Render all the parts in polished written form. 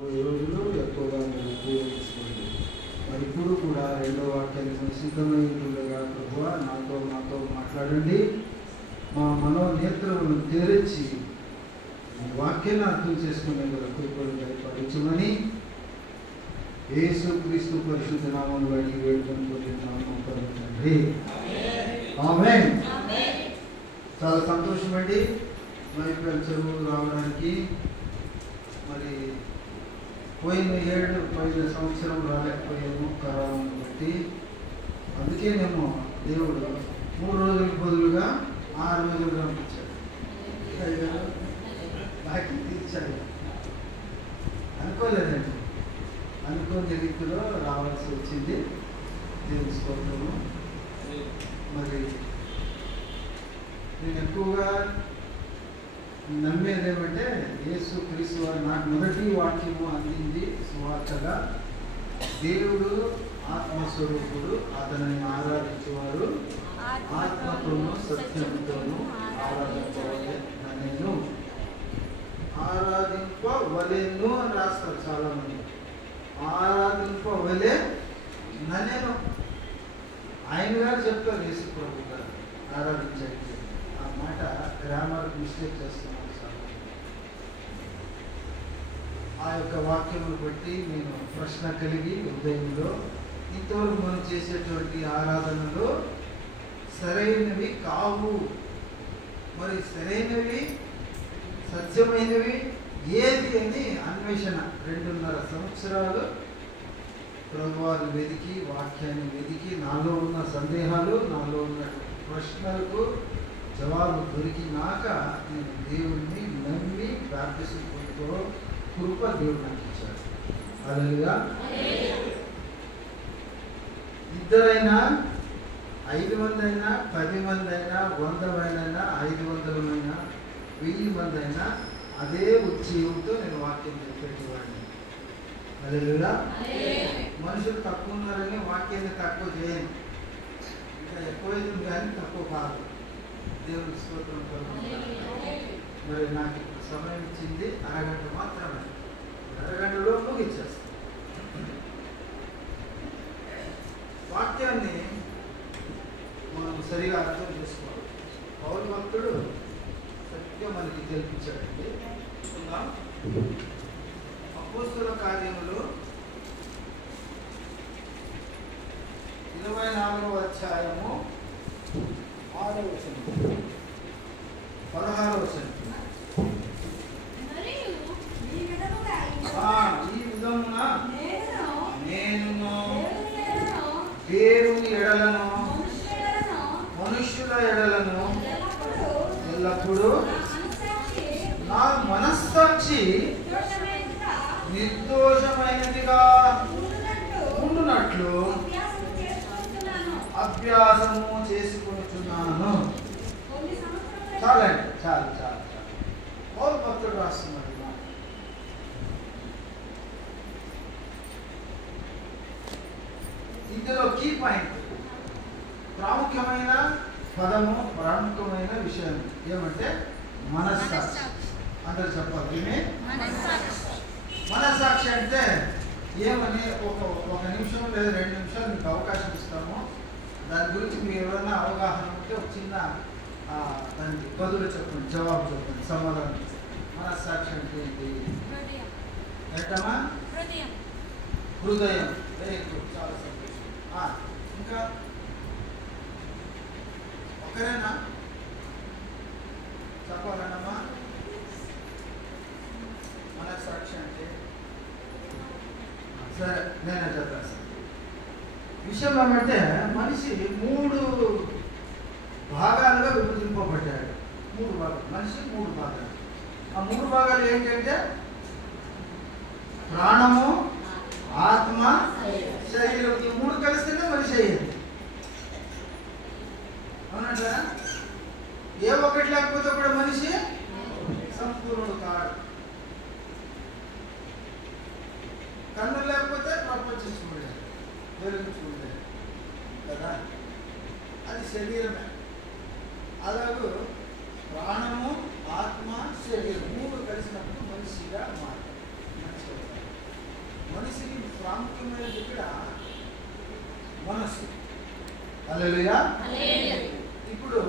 రాబోయే రోజులు ఎక్కువగా మీరు ఉపయోగించుకోండి. మరి ఇప్పుడు కూడా రెండో వాక్యానికి సిద్ధమై ఉండగా ప్రభువా నాతో మాట్లాడండి. మా మనోనేత్రములను తెరిచి వాక్యాన్ని అర్థం చేసుకునే కృపను దయపాలించమని యేసుక్రీస్తు పరిశుద్ధ నామములో అడిగి వేడుకొనుకుంటున్నాము తండ్రి. ఆమేన్. చాలా సంతోషం అండి మైపేల్ చెరువు రావడానికి. మరి పోయిన సంవత్సరం రాలేకపోయాము కరోనాను బట్టి. అందుకేనేమో దేవుడు 3 రోజులకు బదులుగా 6 రోజులు పంపించాడు. బాకీ తీర్చాడు. అనుకోలేదండి, అనుకోని రీతిలో రావాల్సి వచ్చింది. దేవుని స్తోత్రము. మరి నేను ఎక్కువగా నమ్మేది ఏమంటే యేసుక్రీస్తు వారు నాకు మొదటి వాక్యము అందింది సువార్తగా. దేవుడు ఆత్మస్వరూపుడు, అతనిని ఆరాధించేవారు ఆత్మతోనూ సత్యంతోనూ ఆరాధించవలె నేను ఆరాధింపవలెను అని రాస్తారు చాలా మంది. ఆరాధింపవలె నన్ను ఆయన గారు చెప్తారు యేసు ప్రభు గారు ఆరాధించండి. ఆ మాట గ్రామర్ మిస్టేక్ చేస్తున్నారు సార్. ఆ యొక్క వాక్యమును బట్టి నేను ప్రశ్న కలిగి హృదయంలో ఇంతవరకు మనం చేసేటువంటి ఆరాధనలో సరైనవి కావు, మరి సరైనవి సత్యమైనవి ఏది అని అన్వేషణ 2.5 సంవత్సరాలు ప్రభువారు వెతికి వాక్యాన్ని వెతికి నాలో ఉన్న సందేహాలు, నాలో ఉన్న ప్రశ్నలకు జవాబు దొరికినాక నేను దేవుణ్ణి నమ్మి బాప్టిజం పొందుతూ కృప దేవుడు నాకు ఇచ్చాడు. హల్లెలూయా. ఇద్దరైనా 5 మంది అయినా 10 మంది అయినా 100 మంది అయినా 500 అయినా 1000 మంది అయినా అదే ఉద్యోగంతో నేను వాక్యం చెప్పేటివాడిని. హల్లెలూయా. మనుషులు తక్కువ ఉన్నారని వాక్యాన్ని తక్కువ చేయను. ఇంకా ఎక్కువైంది కానీ తక్కువ కాదు. దేవుడి స్తోత్రం కలుగును. మరి నాకు ఇప్పుడు సమయం ఇచ్చింది అరగంట మాత్రమే. అరగంటలో ముగించేస్తాను. వాక్యాన్ని మనం సరిగా అర్థం చేసుకోవాలి. పౌలు భక్తుడు సరిగ్గా మనకి తెలిపించాడండి. అపోస్తలుల కార్యములు 24వ అధ్యాయము 6వ వచనం 16వ వచనం. ఈ విధమున నేను దేవుని ఎడలను మనుష్యుల ఎడలను ఎల్లప్పుడూ నా మనస్సాక్షి నిర్దోషమైనదిగా ఉండునట్లు అభ్యాసము చేసుకుంటున్నాను. చాలండి, చాలు. పౌలు భక్తుడు రాస్తున్నాడు. ఇందులో కీ పాయింట్, ప్రాముఖ్యమైన పదము, ప్రాముఖ్యమైన విషయం ఏమంటే మనస్సాక్షి. అందరూ చెప్పాలి. మనస్సాక్షి అంటే ఏమని ఒక నిమిషం లేదా 2 నిమిషాలు మీకు అవకాశం ఇస్తాము. దాని గురించి మీరు ఎవరైనా అవగాహన ఉంటే ఒక చిన్న దానికి బదులు చెప్పండి, జవాబు చెప్పండి, సమాధానం. మనస్సాక్షి అంటే ఏంటి? ఏంటమ్మా? హృదయం. వెరీ గుడ్, చాలా సంతోషం. ఇంకా ఒకరేనా చెప్పాలన్నమ్మా? మనస్సాక్షి అంటే సరే నేనే చెప్పేస్తాను. విషయం ఏమంటే మనిషి 3 భాగాలుగా విభజింపబడ్డాడు. 3 భాగాలు. మనిషి 3 భాగాలు. ఆ 3 భాగాలు ఏంటంటే ప్రాణము, ఆత్మ, శరీరం. ఈ 3 కలిస్తేనే మనిషి అయ్యేది. అవునంటారా? ఏ ఒక్కటి లేకపోతే కూడా మనిషి సంపూర్ణుడు కాడు. కన్ను లేకపోతే ప్రపంచం చూడలేదు, వెలుగు చూడలేదు కదా. అది శరీరమే. అలాగూ ప్రాణము, ఆత్మ, శరీరం 3 కలిసినప్పుడు మనిషిగా మారుతాడు. మనిషికి ప్రాముఖ్యమైనది ఇక్కడ మనస్సు. హల్లెలూయా. ఇప్పుడు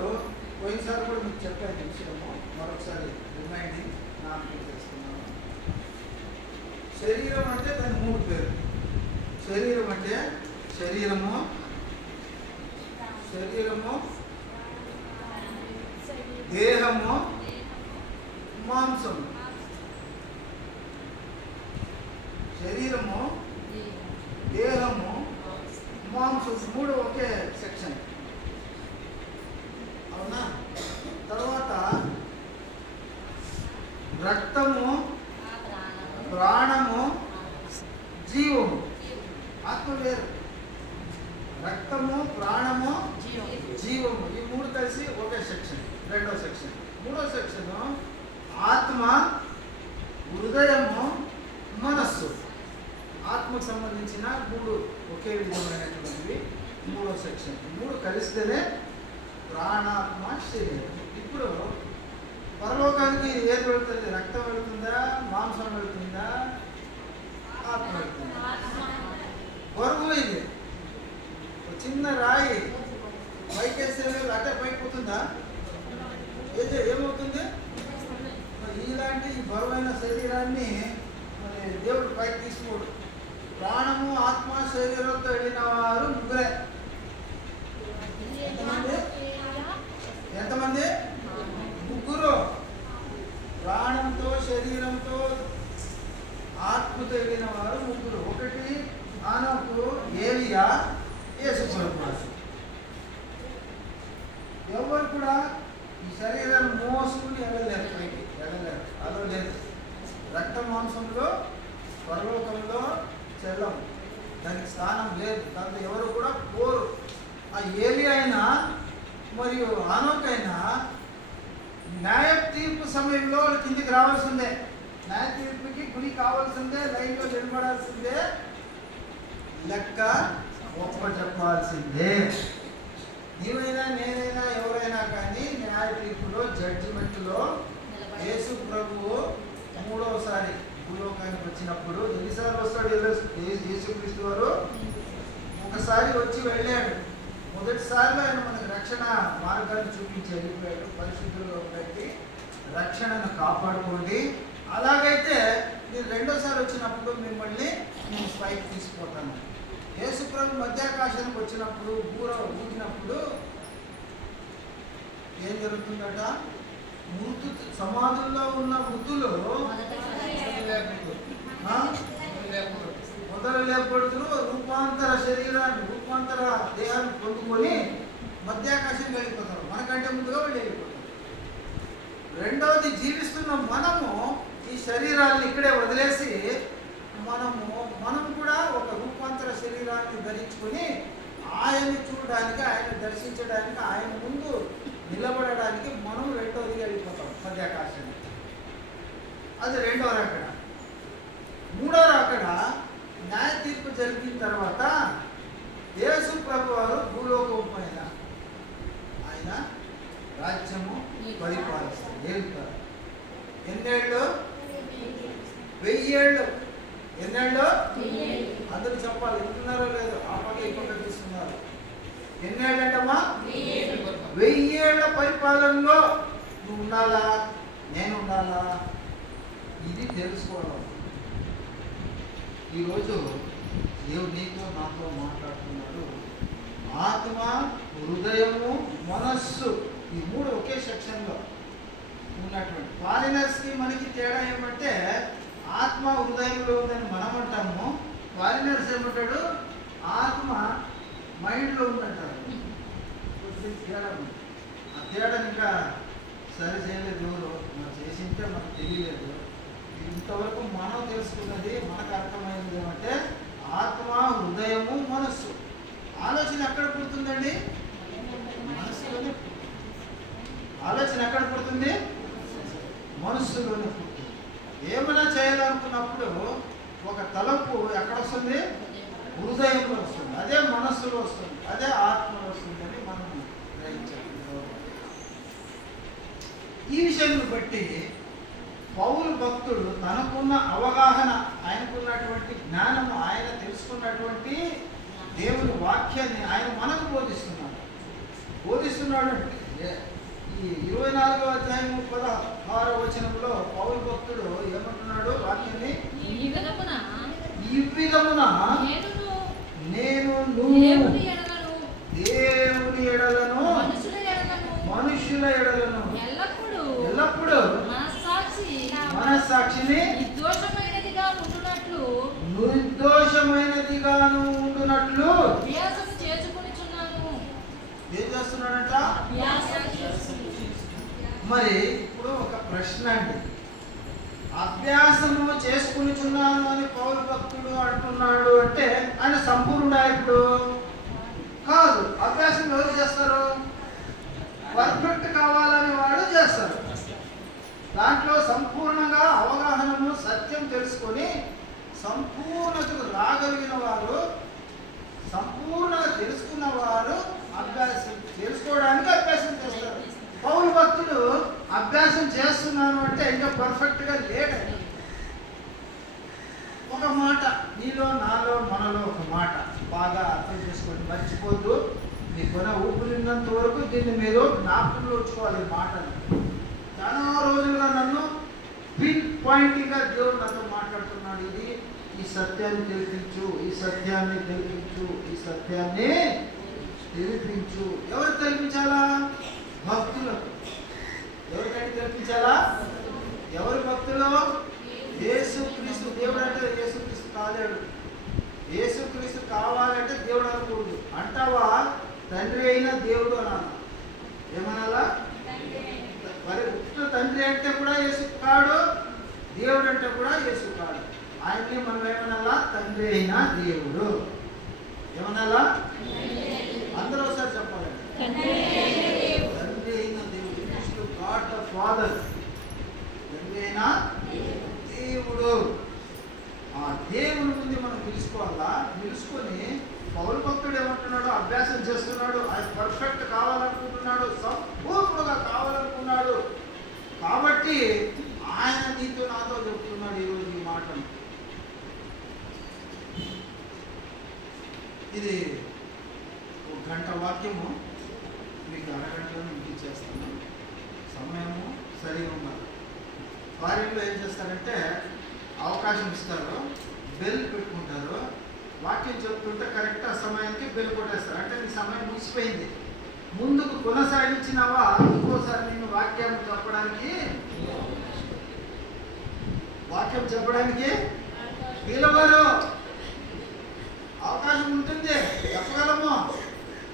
పోయినసారి కూడా మీకు చెప్పాను విషయము, మరొకసారి రిమైండింగ్ నాకు తెలుసుకున్నాను. శరీరం అంటే దాని 3 పేరు. శరీరం అంటే శరీరము, దేహము, మాంసము. శరీరము, దేహము, మాంసం 3 ఒకే సెక్షన్. అవునా? తర్వాత రక్తము, ప్రాణము, జీవము. ఆత్మ వేరు. రక్తము, ప్రాణము, జీవము ఈ 3 కలిసి ఒకే సెక్షన్. రెండో సెక్షన్. మూడో సెక్షన్ ఆత్మ, హృదయము, మనస్సు. ఆత్మకు సంబంధించిన 3 ఒకే విధమైనటువంటివి. మూడో సెక్షన్. 3 కలిస్తేనే ప్రాణాత్మ శరీరం. ఇప్పుడు పరలోకానికి ఏది వెళుతుంది? రక్తం వెళుతుందా, మాంసం వెళుతుందా, ఆత్మ వెళుతుందా? బరువు ఇది. చిన్న రాయి పైకేస్తే అటే పైకి పోతుందా? ఏమవుతుంది? ఇలాంటి బరువైన శరీరాన్ని మరి దేవుడు పైకి తీసుకోడు. ప్రాణము, ఆత్మ, శరీరంతో వెళ్ళిన వారు 3. ఎంతమంది? 3. ప్రాణంతో, శరీరంతో, ఆత్మతో వెళ్ళిన వారు 3. ఒకటి ఆనోకు, ఏలియా, యేసుప్రభు. ఎవరు కూడా ఈ శరీరాన్ని మోసుకుని వెళ్ళలేరు, పైకి వెళ్ళలేరు. అదో లేదు. రక్త మాంసంలో పరలోకంలో చెల్లం, దానికి స్థానం లేదు. దాంట్లో ఎవరు కూడా పోరు. ఆ ఏలియా అయినా మరియు ఆనోకైనా న్యాయ తీర్పు సమయంలో కిందికి రావాల్సిందే. న్యాయ తీర్పుకి గురి కావాల్సిందే, లైన్లో నిలబడాల్సిందే, లెక్క ఒప్ప చెప్పాల్సిందే. నీవైనా, నేనైనా, ఎవరైనా కానీ న్యాయ తీర్పులో, జడ్జిమెంట్లో యేసు ప్రభువు 3వసారి భూలోకానికి వచ్చినప్పుడు ఎన్నిసార్లు వస్తాడు? యేసుక్రీస్తు వారు ఒకసారి వచ్చి వెళ్ళాడు. మొదటిసారిలో ఆయన మనకు రక్షణ మార్గాన్ని చూపించి వెళ్ళిపోయాడు. పరిశుద్ధుల్లో పెట్టి రక్షణను కాపాడుకోండి. అలాగైతే మీరు 2వసారి వచ్చినప్పుడు మిమ్మల్ని నేను పైకి తీసుకుపోతాను. యేసు ప్రభు మధ్యాకాశానికి వచ్చినప్పుడు ఊగినప్పుడు ఏం జరుగుతుందట? మృతు సమాధుల్లో ఉన్న మృతులు మొదలు లేపడుతులు రూపాంతర శరీరాన్ని, రూపాంతర దేహాన్ని పొందుకొని మధ్యాకాశానికి వెళ్ళిపోతారు. మనకంటే ముందుగా వాళ్ళు వెళ్ళిపోతారు. రెండవది, జీవిస్తున్న మనము ఈ శరీరాన్ని ఇక్కడే వదిలేసి మనం కూడా ఒక రూపాంతర శరీరాన్ని ధరించుకొని ఆయన్ని చూడడానికి, ఆయన దర్శించడానికి, ఆయన ముందు నిలబడడానికి మనం రెండవది వెళ్ళిపోతాం మధ్యాకాశానికి. అది 2వ రాకడ. 3వ రాకడ న్యాయ తీర్పు జరిగిన తర్వాత యేసు ప్రభు వారు భూలోకం పైన ఆయన రాజ్యము పరిపాలిస్తారు, ఏలుతారు. ఎన్నేళ్ళు? 1000 ఏళ్ళు. ఎన్నేళ్ళు? అందరూ చెప్పాలి. వింటున్నారో లేదు? ఆ పక్క ఈ పక్క చూస్తున్నారు. ఎన్నేళ్ళంటమ్మా? 1000 ఏళ్ల పరిపాలనలో నువ్వు ఉండాలా, నేను ఉండాలా? ఇది తెలుసుకోవడం. ఈరోజు దేవుడు నీతో నాతో మాట్లాడుతున్నాడు. ఆత్మ, హృదయము, మనస్సు ఈ 3 ఒకే సెక్షన్లో ఉన్నటువంటి. ఫారినర్స్కి మనకి తేడా ఏమంటే ఆత్మ హృదయంలో ఉందని మనం అంటాము. ఫారినర్స్ ఏమంటాడు? ఆత్మ మైండ్లో ఉందంటారు. తేడా ఉంది. ఆ తేడాని ఇంకా సరి చేయలేదు ఎవరు. మనం చేసింటే మనకు తెలియలేదు. ఇంతవరకు మనం తెలుసుకున్నది, మనకు అర్థమైంది ఏమంటే ఆత్మ, హృదయము, మనస్సు. ఆలోచన ఎక్కడ పుడుతుందండి? మనస్సులోనే. ఆలోచన ఎక్కడ పుడుతుంది? మనస్సులోనే పుడుతుంది. ఏమైనా చేయాలనుకున్నప్పుడు ఒక తలంపు ఎక్కడ వస్తుంది? హృదయంలో వస్తుంది. అదే మనస్సులో వస్తుంది, అదే ఆత్మలో వస్తుంది అని మనం గ్రహించాలి. ఈ విషయాన్ని బట్టి పౌలు భక్తుడు తనకున్న అవగాహన, ఆయనకున్నటువంటి జ్ఞానము వాక్యాన్ని ఆయన మనకు బోధిస్తున్నాడు అంటే ఈ 24వ అధ్యాయము 16వ వచనంలో పౌలు భక్తుడు ఏమంటున్నాడు? వాక్యాన్ని ఈ విధమున నేను దేవుని ఎడలను మనుషుల ఎడలను ఎల్లప్పుడూ మనస్సాక్షిని నిర్దోషమైనదిగాను ఉండునట్లు ఏం చేస్తున్నాడంట? మరి ఇప్పుడు ఒక ప్రశ్న అండి, అభ్యాసము చేసుకునిచున్నాను అని పౌలు భక్తుడు అంటున్నాడు అంటే ఆయన సంపూర్ణుడా? ఇప్పుడు కాదు. అభ్యాసం ఎవరు చేస్తారు? పర్ఫెక్ట్ కావాలని వాడు చేస్తారు. దాంట్లో సంపూర్ణంగా అవగాహనను సత్యం తెలుసుకొని సంపూర్ణతకు రాగలిగిన వారు, సంపూర్ణంగా తెలుసుకున్న వారు అభ్యాసం తెలుసుకోవడానికి అభ్యాసం చేస్తారు. పౌలు భక్తుడు అభ్యాసం చేస్తున్నాను అంటే ఇంకా పర్ఫెక్ట్గా లేడండి. ఒక మాట నీలో నాలో మనలో ఒక మాట బాగా అర్థం చేసుకోండి, మర్చిపోద్దు. మీ కొన ఊపిరినంత వరకు దీన్ని మీరు జ్ఞాపకంలో ఉంచుకోవాలి. మాటలు చాలా రోజులుగా నన్ను పిన్ పాయింట్గా దేవుడు నాతో మాట్లాడుతున్నాడు. ఈ సత్యాన్ని తెలిపించు, ఈ సత్యాన్ని తెలిపించు, ఈ సత్యాన్ని తెలిపించు. ఎవరు తెలిపించాలా? భక్తులకు. ఎవరికైనా తెలిపించాలా? ఎవరు భక్తులు? యేసుక్రీస్తు. దేవుడు అంటే యేసుక్రీస్తు కాలేడు. యేసుక్రీస్తు కావాలంటే దేవుడు అనకూడదు. అంటావా? తండ్రి అయిన దేవుడు అనాల. ఏమనాలా? మరి ఉత్త తండ్రి అంటే కూడా యేసు కాడు, దేవుడు అంటే కూడా యేసు కాడు. ఆయన్ని మనం ఏమనాలా? తండ్రి అయిన దేవుడు. ఏమనాలా? అందరూ ఒకసారి చెప్పాలండి. తండ్రి అయిన దేవుడు, గాడ్ ద ఫాదర్. తండ్రి అయిన దేవుడు. ఆ దేవుని ముందు మనం పిలుచుకోవాలా. పిలుచుకొని పౌలు భక్తుడు ఏమంటున్నాడు? అభ్యాసం చేస్తున్నాడు. ఆయన పర్ఫెక్ట్ కావాలనుకుంటున్నాడు, సంపూర్ణంగా కావాలనుకున్నాడు. కాబట్టి ఆయన నీతో నాతో చెప్తున్నాడు ఈరోజు ఈ మాటను. ఇది ఒక గంట వాక్యము, మీకు అరగంటలో ముగించేస్తాను. సమయము సరిగా ఉండాలి. వారిలో ఏం చేస్తారంటే అవకాశం ఇస్తారు, బెల్ పెట్టుకుంటారు. వాక్యం చెప్తుంటే కరెక్ట్ ఆ సమయానికి బెల్ కొట్టేస్తారు. అంటే నీ సమయం ముగిసిపోయింది, ముందుకు కొనసాగించినావా ఇంకోసారి నేను వాక్యం చెప్పడానికి పిలవరు. అవకాశం ఉంటుంది, చెప్పగలము,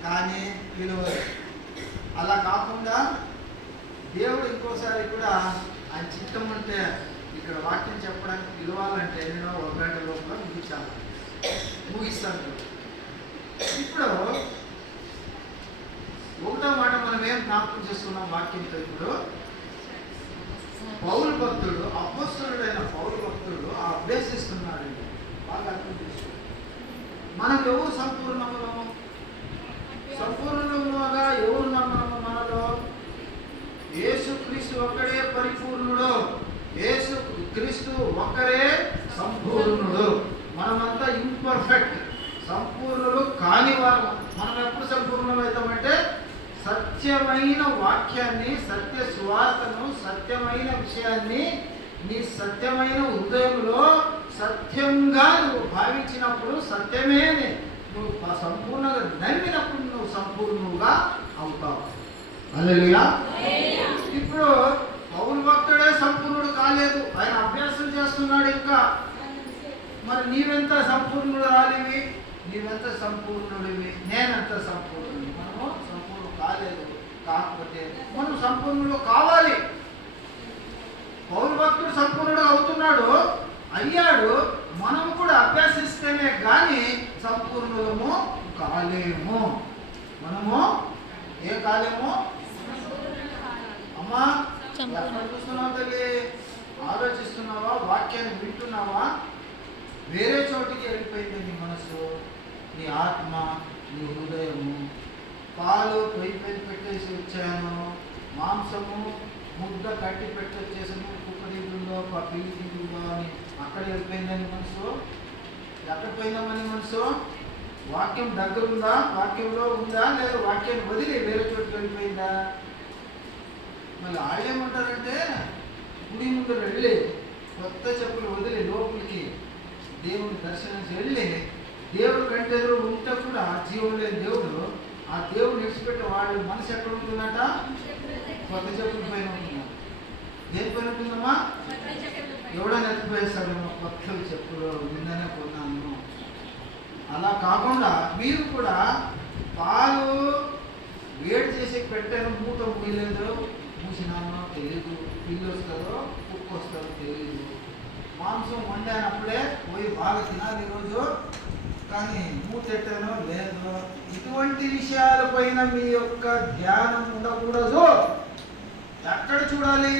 కానీ పిలవరు. అలా కాకుండా దేవుడు ఇంకోసారి కూడా ఆయన చిత్తం ఉంటే ఇక్కడ వాక్యం చెప్పడానికి పిలవాలంటే నేను ఒక గంట లోపల ముగిస్తాను. ఇప్పుడు ఒకటో మాట మనం ఏం జ్ఞాపకం చేసుకున్నాం వాక్యంతో? ఇప్పుడు పౌలు భక్తుడు, అపొస్తలుడైన పౌలు భక్తుడు అభ్యసిస్తున్నాడు. బాగా అర్థం చేసుకోండి. మనకు ఎవరు సంపూర్ణములు? సంపూర్ణముగా ఎవరు నమ్మనము మనలో? యేసుక్రీస్తు ఒక్కడే పరిపూర్ణుడు, యేసుక్రీస్తు ఒక్కరే సంపూర్ణుడు. మనమంతా ఇంపర్ఫెక్ట్, సంపూర్ణులు కాని వారు. మనం ఎప్పుడు సంపూర్ణం అవుతామంటే సత్యమైన వాక్యాన్ని, సత్య సువార్తను, సత్యమైన విషయాన్ని నీ సత్యమైన హృదయంలో సత్యంగా నువ్వు భావించినప్పుడు, సత్యమే నువ్వు సంపూర్ణంగా నమ్మినప్పుడు నువ్వు సంపూర్ణంగా అవుతావు. హల్లెలూయా. ఇప్పుడు పౌలు భక్తుడే సంపూర్ణుడు కాలేదు, ఆయన అభ్యాసం చేస్తున్నాడు ఇంకా. మరి నీవెంత సంపూర్ణుడు రాలివి, నీవెంత సంపూర్ణుడివి, నేనెంత సంపూర్ణుడు? మనము సంపూర్ణుడు కాలేదు, కాకపోతే మనం సంపూర్ణుడు కావాలి. పౌలు భక్తుడు సంపూర్ణుడు అవుతున్నాడు, అయ్యాడు. మనము కూడా అభ్యాసిస్తేనే కానీ సంపూర్ణులము కాలేము. మనము ఏ కాలేము? అమ్మా ఎక్కడ చూస్తున్నావు తల్లి? ఆలోచిస్తున్నావా? వాక్యాన్ని వింటున్నావా? వేరే చోటికి వెళ్ళిపోయింది నీ మనసు, నీ ఆత్మ, నీ హృదయము. పాలు పొయ్యి పెట్టేసి వచ్చాను, మాంసము ముద్ద కట్టి పెట్టొచ్చేసాను, కుక్క దిగుందో పిల్లి దిగుందో అని అక్కడ వెళ్ళిపోయిందని మనసు. ఎక్కడ పోయిందమ్మని మనసు? వాక్యం దగ్గర ఉందా, వాక్యంలో ఉందా, లేదా వాక్యాన్ని వదిలి వేరే చోటుకి వెళ్ళిపోయిందా? మళ్ళీ వాళ్ళు ఏమంటారంటే గుడి ముందు వెళ్ళి కొత్త చెప్పులు వదిలి లోపలికి దేవుని దర్శనం వెళ్ళి దేవుడు కంటే ఎదురు ఉంటే కూడా జీవం లేని దేవుడు, ఆ దేవుడు విడిచిపెట్టి వాళ్ళ మనసు ఎక్కడ ఉంటుందట? కొత్త చెప్పుల పైన ఉంటున్నారు. దేని పైన ఉంటుందమ్మా? ఎవడైనా ఎత్తిపోయేస్తాడేమో, కొత్త చెప్పులు నిన్ననే కొన్నాను. అలా కాకుండా మీరు కూడా పాలు వేడి చేసి పెట్టాను, మూత మూయలేదు, మూసినానో తెలియదు, పిల్లి వస్తుందో కుక్క వస్తుందో తెలియదు, మాంసం వండానప్పుడే పోయి బాగా తినాలి ఈరోజు, కానీ మూత పెట్టానో లేదు. ఇటువంటి విషయాలపైన మీ యొక్క ధ్యానం ఉండకూడదు. ఎక్కడ చూడాలి?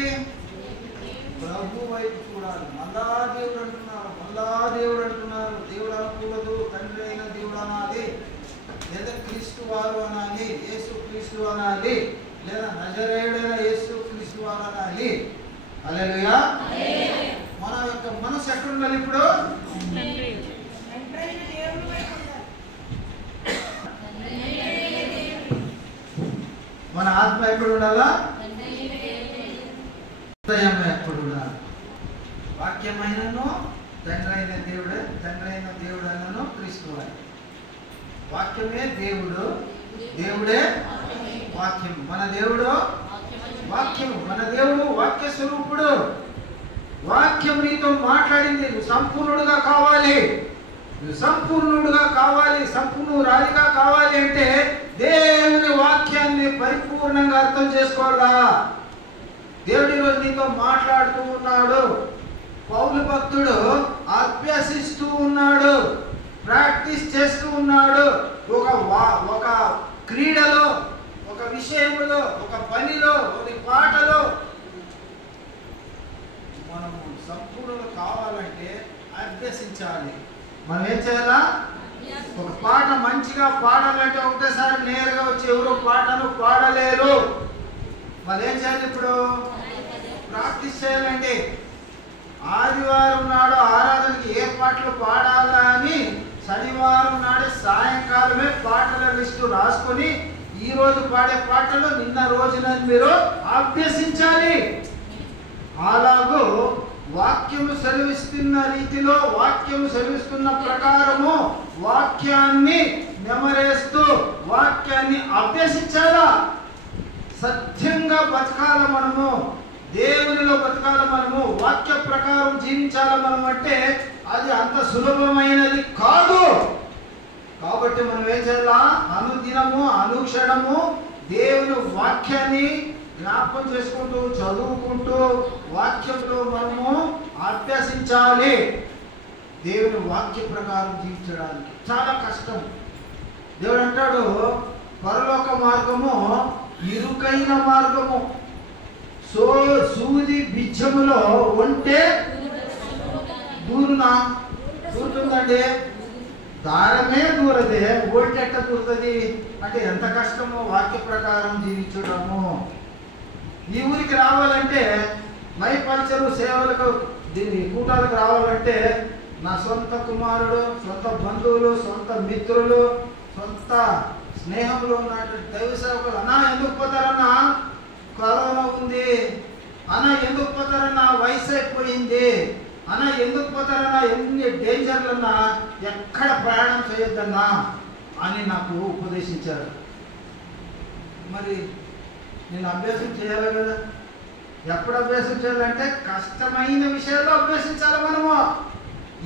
ప్రభు వైపు చూడాలి. మళ్ళా దేవుడు అంటున్నారు, మళ్ళా దేవుడు అంటున్నారు. దేవుడు అనకూడదు, తండ్రి అయిన దేవుడు అనాలి, లేదా క్రీస్తు వారు అనాలి, యేసు క్రీస్తు అనాలి, లేదా నజరేయుడైన యేసు క్రీస్తు వారు అనాలి. హల్లెలూయా. మన యొక్క మనసు ఎక్కడ ఉండాలి ఇప్పుడు? మన ఆత్మ ఎక్కడ ఉండాలా? హృదయం ఎప్పుడు ఉండాలి? వాక్యమైనను తండ్రి అయిన దేవుడే, తండ్రి అయిన దేవుడు అయినను క్రీస్తు వారు. వాక్యమే దేవుడు, దేవుడే వాక్యం. మన దేవుడు వాక్యం, మన దేవుడు వాక్య స్వరూపుడు. వాక్యం నీతో మాట్లాడింది. నువ్వు సంపూర్ణుడుగా కావాలి, నువ్వు సంపూర్ణుడుగా కావాలి, సంపూర్ణురాలిగా కావాలి అంటే దేవుని వాక్యాన్ని పరిపూర్ణంగా అర్థం చేసుకోవాలా. దేవుడు ఈరోజు నీతో మాట్లాడుతూ ఉన్నాడు. పౌలు భక్తుడు అభ్యసిస్తూ ఉన్నాడు, ప్రాక్టీస్ చేస్తూ ఉన్నాడు. ఒక క్రీడలో, ఒక విషయంలో, ఒక పనిలో, ఒక పాటలో మనము సంపూర్ణంగా కావాలంటే అభ్యసించాలి. మనం ఏం చేయాలా? ఒక పాట మంచిగా పాడాలంటే ఒకటేసారి నేరుగా వచ్చి ఎవరో పాటను పాడలేరు. వాళ్ళు ఏం చేయాలి? ఇప్పుడు ప్రాక్టీస్ చేయాలండి. ఆదివారం నాడు ఆరాధనకి ఏ పాటలు పాడాలా అని శనివారం నాడు సాయంకాలమే పాటల లిస్టు రాసుకొని ఈ రోజు పాడే పాటలు నిన్న రోజున మీరు అభ్యసించాలి. అలాగూ వాక్యము సెలవిస్తున్న రీతిలో, వాక్యము సెలవిస్తున్న ప్రకారము వాక్యాన్ని నెమరేస్తూ వాక్యాన్ని అభ్యసించాలా. సత్యంగా బతకాల మనము, దేవునిలో బతకాల మనము, వాక్య ప్రకారం జీవించాల మనం అంటే అది అంత సులభమైనది కాదు. కాబట్టి మనం ఏం చేయాలా? అనుదినము అనుక్షణము దేవుని వాక్యాన్ని జ్ఞాపకం చేసుకుంటూ, చదువుకుంటూ వాక్యంలో మనము అభ్యసించాలి. దేవుని వాక్య ప్రకారం జీవించడానికి చాలా కష్టం. దేవుడు అంటాడు, పరలోక మార్గము ఇరుకైన మార్గము, సూది బిచ్చములో ఉంటే దూరునా? దూరుతుందండి. దారమే దూరదే, ఓల్ట్ ఎట్ట దూరుతుంది అంటే ఎంత కష్టమో వాక్య ప్రకారం జీవించడము. ఈ ఊరికి రావాలంటే, మైపల్చరు సేవలకు దీని కూటాలకు రావాలంటే నా సొంత కుమారుడు, సొంత బంధువులు, సొంత మిత్రులు, సొంత స్నేహంలో ఉన్నటువంటి దైవ సేవకులు, అన్నా ఎందుకు పోతారన్నా? కరోనా ఉంది అన్నా. ఎందుకు పోతారన్నా? వయసు అయిపోయింది అన్నా. ఎందుకు పోతారన్నా? ఎన్ని డేంజర్లన్నా, ఎక్కడ ప్రయాణం చేయొద్దన్నా అని నాకు ఉపదేశించారు. మరి నేను అభ్యాసం చేయాలి కదా. ఎప్పుడు అభ్యాసం చేయాలంటే కష్టమైన విషయాల్లో అభ్యసించాలి మనము.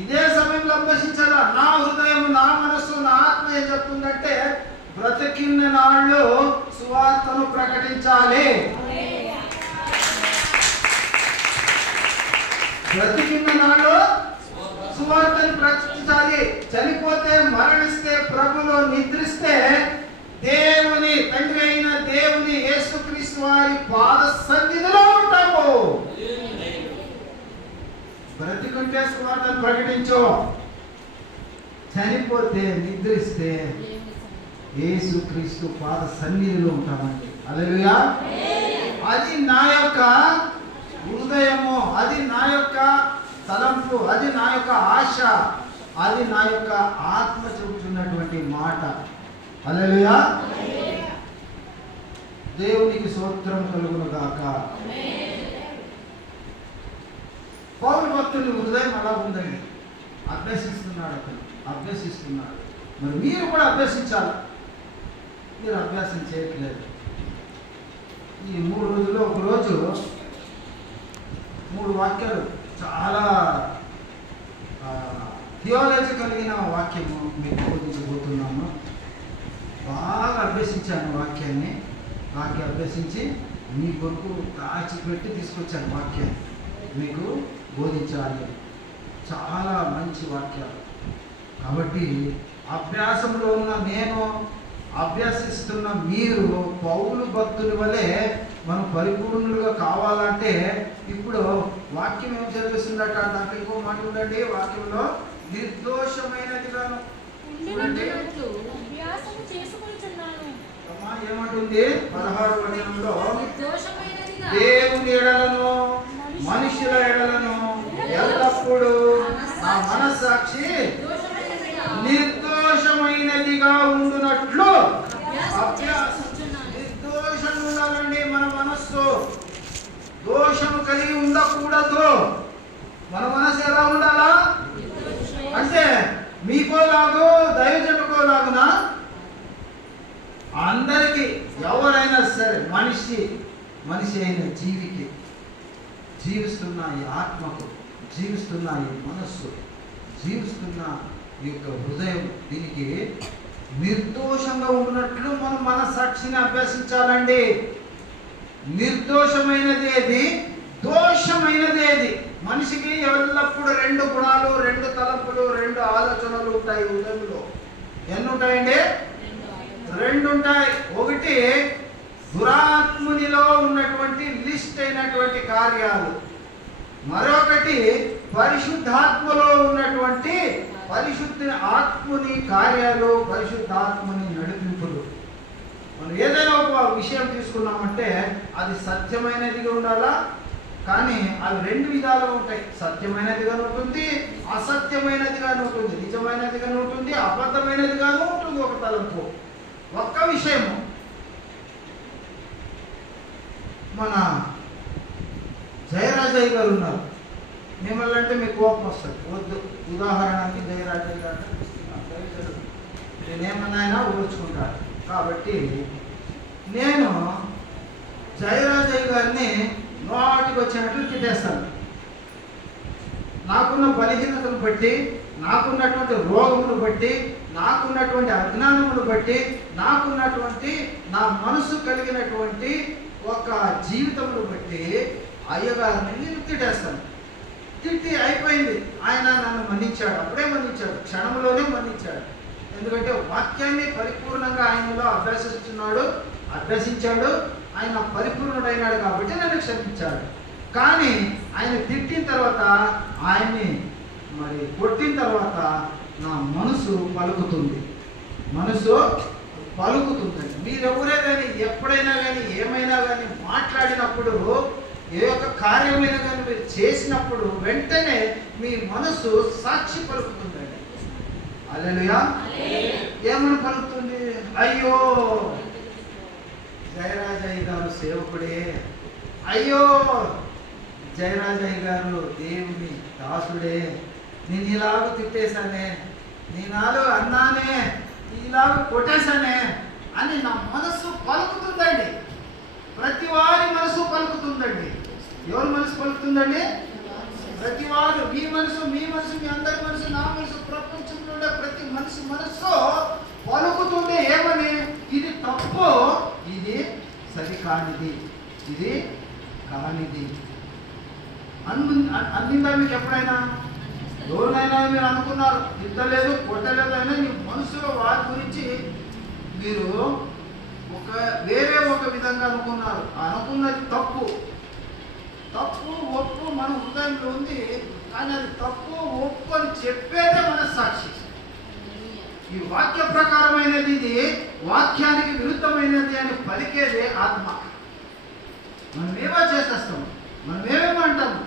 ఇదే సమయంలో అభ్యసించాలా. నా హృదయం, నా మనస్సు, నా ఆత్మ ఏం చెప్తుందంటే బ్రతికిన నాళ్ళు సువార్తను ప్రకటించాలి. బ్రతికిన నాళ్ళు సువార్తను ప్రకటించాలి. చనిపోతే, మరణిస్తే, ప్రభులో నిద్రిస్తే దేవుని తండ్రి అయిన దేవుని యేసుక్రీస్తు వారి పాద సన్నిధిలో ఉంటాము. బ్రతికుంటే సువార్తను ప్రకటించు, చనిపోతే, నిద్రిస్తే యేసుక్రీస్తు పాద సన్నిధిలో ఉంటామండి. హల్లెలూయా. అది నా యొక్క హృదయము, అది నా యొక్క తలంపు, అది నా యొక్క ఆశ. అది నా యొక్క ఆత్మ చెబుతున్నటువంటి మాట. హల్లెలూయా. దేవునికి స్తోత్రం కలుగును గాక. పౌలు భక్తుని హృదయం అలా ఉందండి. అభ్యసిస్తున్నాడు, అభ్యసిస్తున్నాడు. మరి మీరు కూడా అభ్యసించాలి. మీరు అభ్యాసం చేయట్లేదు. ఈ 3 రోజుల్లో ఒకరోజు 3 వాక్యాలు చాలా థియాలజీ కలిగిన వాక్యము మీకు బోధించబోతున్నాను. బాగా అభ్యసించాను వాక్యాన్ని. అభ్యసించి మీ కొరకు దాచిపెట్టి తీసుకొచ్చాను వాక్యాన్ని మీకు బోధించాలి. చాలా మంచి వాక్యాలు. కాబట్టి అభ్యాసంలో ఉన్న నేను, అభ్యసిస్తున్న మీరు పౌలు భక్తుని వలె మనం పరిపూర్ణులుగా కావాలంటే ఇప్పుడు వాక్యం ఏం చదివిస్తుందట? దాంట్లో ఇంకో మాట ఉండండి. వాక్యంలో నిర్దోషమైనదిగాను ఏమంటుంది? 16వ వచనంలో దేవుని ఎడలను మనుషుల ఎడలను ఎల్లప్పుడూ నా మనస్సాక్షి నిర్దోషమైనదిగా ఉండునట్లు అభ్యాసం. నిర్దోషం ఉండాలండి మన మనస్సు. దోషం కలిగి ఉండకూడదు. మన మనసు ఎలా ఉండాలా అంటే మీకోలాగో దైవజనుకోలాగునా అందరికీ ఎవరైనా సరే మనిషి అయిన జీవికి, జీవిస్తున్న ఈ ఆత్మకు, జీవిస్తున్న ఈ మనస్సు, జీవిస్తున్న ఈ యొక్క హృదయం, దీనికి నిర్దోషంగా ఉన్నట్లు మనం మన సాక్షిని అభ్యసించాలండి. నిర్దోషమైనది ఏది, దోషమైనది ఏది? మనిషికి ఎల్లప్పుడూ 2 గుణాలు, 2 తలంపులు, 2 ఆలోచనలు ఉంటాయి హృదయంలో. ఎన్ని ఉంటాయండి? 2 ఉంటాయి. ఒకటి దురాత్మునిలో ఉన్నటువంటి లిస్ట్ అయినటువంటి కార్యాలు, మరొకటి పరిశుద్ధాత్మలో ఉన్నటువంటి పరిశుద్ధ ఆత్మని కార్యాలు, పరిశుద్ధాత్మని నడిపింపులు. మనం ఏదైనా ఒక విషయం తీసుకున్నామంటే అది సత్యమైనదిగా ఉండాలా, కానీ అవి 2 విధాలుగా ఉంటాయి. సత్యమైనదిగా ఉంటుంది, అసత్యమైనదిగా ఉంటుంది, నిజమైనదిగా ఉంటుంది, అబద్ధమైనదిగాను ఉంటుంది. ఒక తలంపు, ఒక్క విషయము. మన జయరాజయ్య గారు ఉన్నారు. మిమ్మల్ని అంటే మీకు కోపం వస్తుంది. వద్దు, ఉదాహరణకి జయరాజయ్య గారు నేనేమన్నా ఊర్చుకుంటాను. కాబట్టి నేను జయరాజయ్య గారిని నోటికి వచ్చినట్లు తిట్టేస్తాను. నాకున్న బలహీనతను బట్టి, నాకున్నటువంటి రోగమును బట్టి, నాకున్నటువంటి అజ్ఞానమును బట్టి, నాకున్నటువంటి నా మనసు కలిగినటువంటి ఒక జీవితమును బట్టి అయ్యగారిని నేను తిట్టేస్తాను. తిట్టి అయిపోయింది. ఆయన నన్ను మన్నించాడు. అప్పుడే మన్నించాడు, క్షణంలోనే మన్నించాడు. ఎందుకంటే వాక్యాన్ని పరిపూర్ణంగా ఆయనలో అభ్యసించాడు. ఆయన పరిపూర్ణుడైనాడు కాబట్టి నన్ను క్షమించాడు. కానీ ఆయన తిట్టిన తర్వాత, ఆయన్ని మరి కొట్టిన తర్వాత నా మనసు పలుకుతుందండి. మీరెవరే కానీ ఎప్పుడైనా కానీ ఏమైనా కానీ మాట్లాడినప్పుడు, ఏ యొక్క కార్యమైనా కానీ మీరు చేసినప్పుడు వెంటనే మీ మనసు సాక్షి పలుకుతుందండి. హల్లెలూయా. ఏమని పలుకుతుంది? అయ్యో జయరాజయ్య గారు సేవకుడే, అయ్యో జయరాజయ్య గారు దేవుని దాసుడే, నేను ఇలాగ తిట్టేశానే, నేనాలో అన్నానే, ఇలాగ కొట్టేశానే అని నా మనసు పలుకుతుందండి. ప్రతి వారి మనసు పలుకుతుందండి. ఎవరి మనసు పలుకుతుందండి? ప్రతి వారు. మీ మనసు, మీ అందరి మనసు, నా మనసు, ప్రపంచంలో ఉండే ప్రతి మనసు పలుకుతుండే ఏమని? ఇది తప్పు, ఇది సరికానిది, ఇది కానిది. అందిందా మీకు ఎప్పుడైనా? ఎవరినైనా మీరు అనుకున్నారు, తిట్టలేదు, కొట్టలేదు అయినా మీ మనసులో వారి గురించి మీరు వేరే ఒక విధంగా అనుకున్నారు. అనుకున్నది తప్పు. ఒప్పు మన హృదయంలో ఉంది, కానీ అది తప్పు ఒప్పు అని చెప్పేదే మన సాక్షి. ఈ వాక్య ప్రకారమైనది, ఇది వాక్యానికి విరుద్ధమైనది అని పలికేదే ఆత్మ. మనమేమో చేసేస్తాము, మనమేమేమో అంటాము,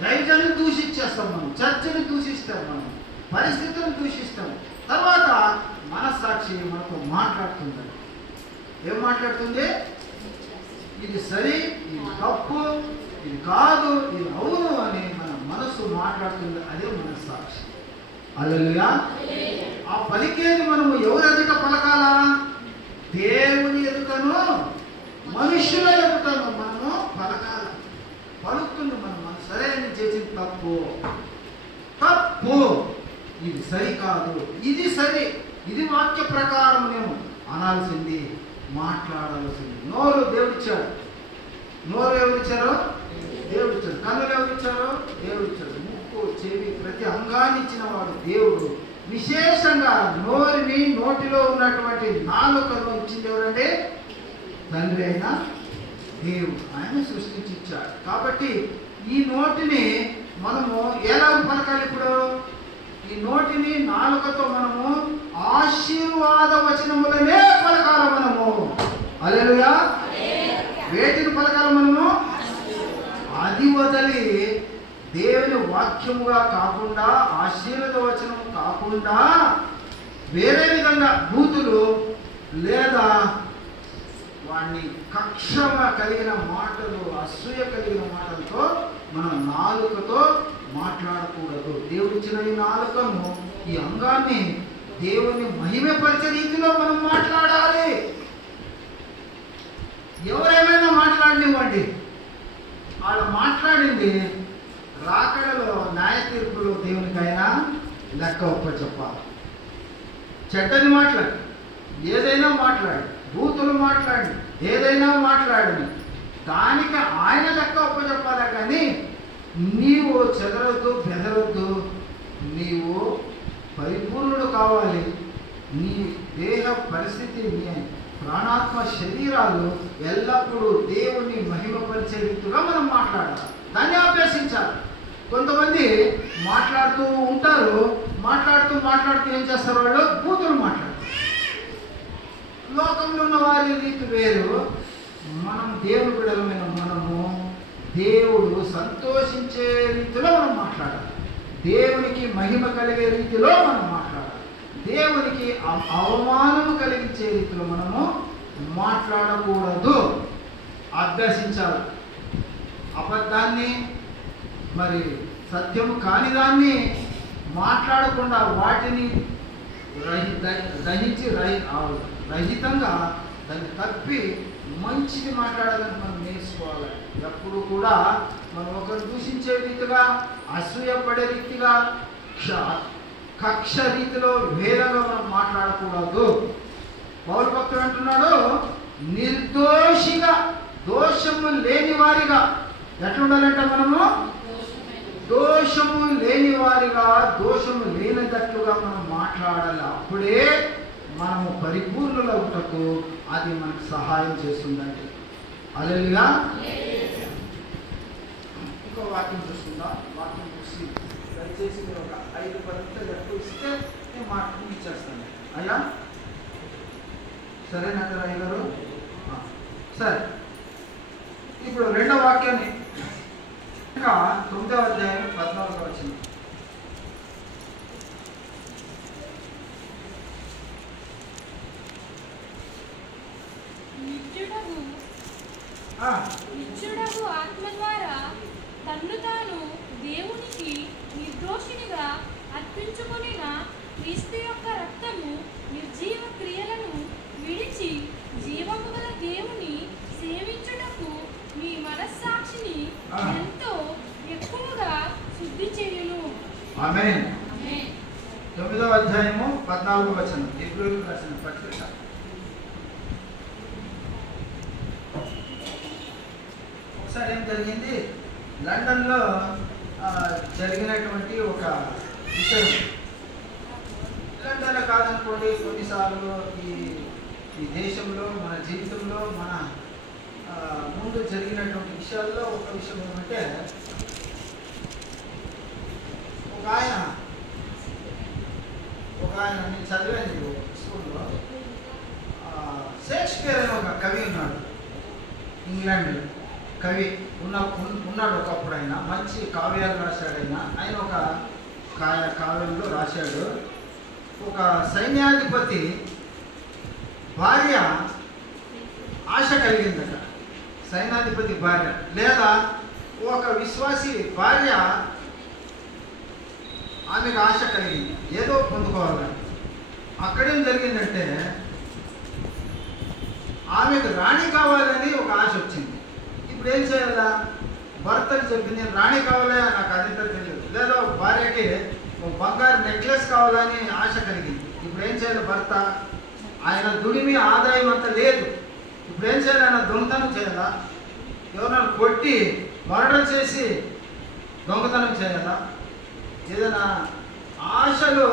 దైవజనుని దూషించేస్తాం, మనం చర్చని దూషిస్తాం, మనం పరిస్థితులను దూషిస్తాం. తర్వాత మనస్సాక్షి మనతో మాట్లాడుతుంది. ఏం మాట్లాడుతుంది? ఇది సరి, ఇది తప్పు, ఇది కాదు, ఇది అవును అని మన మనసు మాట్లాడుతుంది. అదే మనస్సాక్షి. హల్లెలూయా. ఆ పలికేది మనము ఎవరి ఎదుట పలకాలా? దేవుని ఎదుటను మనుషుల ఎదుటను మనము పలకాల. పలుకుతుంది మనం సరైన చేసింది తప్పు, తప్పు, ఇది సరి కాదు, ఇది సరి, ఇది వాక్య ప్రకారం మేము అనాల్సింది, మాట్లాడాల్సింది. నోరు దేవుడిచ్చాడు. నోరు ఎవరిచ్చారు? దేవుడిచ్చాడు. కన్నులు ఎవరిచ్చారు? దేవుడిచ్చాడు. ముక్కు, చెవి, ప్రతి అంగాన్ని ఇచ్చిన వాడు దేవుడు. విశేషంగా నోరుని, నోటిలో ఉన్నటువంటి నాలుకను ఇచ్చింది ఎవరంటే తండ్రి అయిన దేవుడు. ఆయన సృష్టించి ఇచ్చాడు. కాబట్టి ఈ నోటిని మనము ఎలా పలకాలి? ఇప్పుడు ఈ నోటిని నాలుకతో మనము ఆశీర్వాద వచనములనే పలకాలి. మనము హల్లెలూయా. వేటిని పలకాలి మనము? అది వదిలి దేవుని వాక్యముగా కాకుండా, ఆశీర్వాద వచనము కాకుండా వేరే విధంగా బూతులు లేదా వాడిని కక్షగా కలిగిన మాటలు, అసూయ కలిగిన మాటలతో మనం నాలుకతో మాట్లాడకూడదు. దేవుడిచ్చిన ఈ నాలుకను, ఈ అంగాన్ని దేవుని మహిమపరిచే రీతిలో మనం మాట్లాడాలి. ఎవరేమైనా మాట్లాడనివ్వండి, వాళ్ళు మాట్లాడింది రాకడలో న్యాయ తీర్పులో దేవునికైనా లెక్క ఒప్పచెప్పాలి. చెడ్డని మాట్లాడి, ఏదైనా మాట్లాడి, బూతులు మాట్లాడి, ఏదైనా మాట్లాడని దానికి ఆయన లెక్క ఒప్పచెప్పాలి. కానీ నీవు చెదరొద్దు, బెదరొద్దు. నీవు పరిపూర్ణుడు కావాలి. నీ దేహ పరిస్థితి, నీ ప్రాణాత్మ శరీరాలు ఎల్లప్పుడూ దేవుని మహిమపరిచే రీతిగా మనం మాట్లాడాలి. దాన్ని అభ్యసించాలి. కొంతమంది మాట్లాడుతూ ఉంటారు, మాట్లాడుతూ ఏం చేస్తారు? వాళ్ళు బూతులు మాట్లాడతారు. లోకంలో ఉన్న వారి రీతి వేరు. మనం దేవుని బిడ్డలమైన మనము దేవుడు సంతోషించే రీతిలో మనం మాట్లాడాలి. దేవునికి మహిమ కలిగే రీతిలో మనం మాట్లాడాలి. దేవునికి అవమానం కలిగించే రీతిలో మనము మాట్లాడకూడదు. అభ్యసించాలి. అబద్ధాన్ని, మరి సత్యము కాని దాన్ని మాట్లాడకుండా వాటిని గ్రహించి రహితంగా దాన్ని తప్పి మంచిది మాట్లాడాలని మనం నేర్చుకోవాలి. ఎప్పుడు కూడా మనం ఒకరు దూషించే రీతిగా, అసూయపడే రీతిగా, కక్ష రీతిలో వేదంగా మనం మాట్లాడకూడదు. పౌలు భక్తుడు అంటున్నాడు, నిర్దోషిగా, దోషము లేని వారిగా ఎట్లుండాలంటే మనము దోషము లేని వారిగా, దోషము లేనిదట్లుగా మనం మాట్లాడాలి. అప్పుడే మనము పరిపూర్ణులవుటకు అది మనకు సహాయం చేస్తుందండి. హల్లెలూయా. ఇంకో వాక్యం చూస్తుందా? వాక్యం చూసి దయచేసి మీరు ఒక 5-10 నిమిషాలు ఎక్కువ ఇస్తే నేను మాట ఇచ్చేస్తాను. అయ్యా సరేనంటారా అయ్యగారు? సరే, ఇప్పుడు రెండో వాక్యాన్ని ఇంకా 9వ అధ్యాయం 14వ వచనం. నిత్యుడగు ఆత్మ ద్వారా తన్ను తాను దేవునికి నిర్దోషినిగా అర్పించుకొనిన క్రీస్తు యొక్క రక్తము నిర్జీవ క్రియలను విడిచి జీవము గల దేవుని సేవించుటకు మీ మనస్సాక్షిని ఎంతో ఎక్కువగా శుద్ధి చేయును. ఆమేన్. 9వ అధ్యాయము 14వ వచనం. హెబ్రీయులకు రాసిన పత్రిక. ఒకసారి ఏం జరిగింది? లండన్లో జరిగినటువంటి ఒక విషయం. లండన్లో కాదనుకోండి, కొన్నిసార్లు ఈ దేశంలో, మన జీవితంలో, మన ముందు జరిగినటువంటి విషయాల్లో ఒక విషయం ఏమంటే, ఒక ఆయన నేను చదివాను స్కూల్లో. షేక్స్పియర్ అనే ఒక కవి ఉన్నాడు, ఇంగ్లాండ్ కవి ఉన్నాడు. ఒకప్పుడు ఆయన మంచి కావ్యాలు రాశాడు. ఆయన ఒక కావ్యంలో రాశాడు. ఒక సైన్యాధిపతి భార్య ఆశ కలిగిందట. సైన్యాధిపతి భార్య లేదా ఒక విశ్వాసి భార్య ఆమెకు ఆశ కలిగింది ఏదో పొందుకోవాలని. అక్కడేం జరిగిందంటే ఆమెకు రాణి కావాలని ఒక ఆశ వచ్చింది. ఇప్పుడు ఏం చేయాలా? భర్తకు చెప్పి నేను రాణి కావాలా, నాకు అది తెలియదు. లేదా భార్యకి బంగారు నెక్లెస్ కావాలని ఆశ కలిగింది. ఇప్పుడు ఏం చేయాలి? భర్త ఆయన దుడిమి ఆదాయం అంత లేదు. ఇప్పుడు ఏం చేయాలి? ఆయన దొంగతనం చేయాలా? ఎవరైనా కొట్టి మర్డర్ చేసి దొంగతనం చేయాలా? ఏదైనా ఆశలు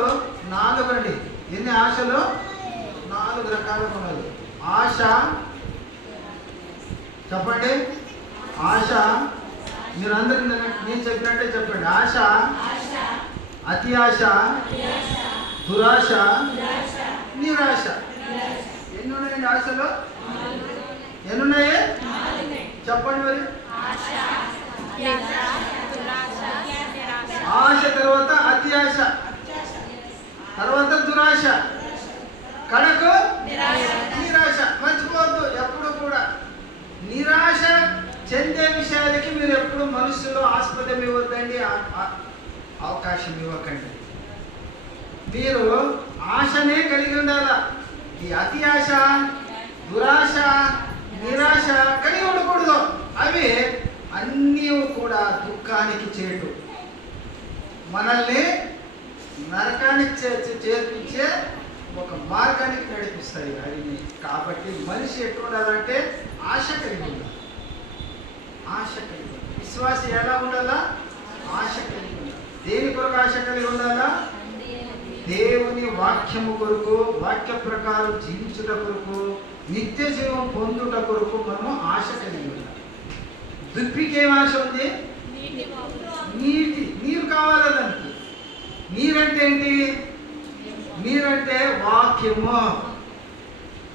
4 అండి. ఎన్ని ఆశలు? 4 రకాలుగా ఉన్నది. ఆశ చెప్పండి. ఆశ మీరందరికీ నేను చెప్పినట్టే చెప్పండి. ఆశ, అతి ఆశ, దురాశ, నిరాశ. ఎన్ని ఉన్నాయండి ఆశలు? ఎన్నున్నాయి చెప్పండి మరి. ఆశ తర్వాత అతి ఆశ, తర్వాత దురాశ, కడకు నిరాశ. మర్చిపోవద్దు ఎప్పుడు కూడా నిరాశ చెందే విషయాలకి మీరు ఎప్పుడు మనసులో ఆస్పదం ఇవ్వద్దండి, అవకాశం ఇవ్వకండి. మీరు ఆశనే కలిగి ఉండాలా. ఈ అతి ఆశ, దురాశ, నిరాశ కలిగి ఉండకూడదు. అవి అన్నీ కూడా దుఃఖానికి చేటు, మనల్ని నరకానికి చేర్పించే ఒక మార్గానికి నడిపిస్తాయి అవి. కాబట్టి మనిషి ఎట్లా ఉండాలంటే ఆశ కలిగి ఉండాలి. ఆశ కలిగి ఉండాలి. విశ్వాసి ఎలా ఉండాలా? ఆశ కలిగి ఉండాలి. దేని కొరకు ఆశ కలిగి ఉండాలా? దేవుని వాక్యము కొరకు, వాక్య ప్రకారం జీవించుట కొరకు, నిత్య జీవం పొందుట కొరకు మనము ఆశ కలిగి ఉండాలి. దుప్పికి ఏం ఆశ ఉంది? నీరు కావాలి దానికి. నీరంటే ఏంటి? నీరంటే వాక్యము.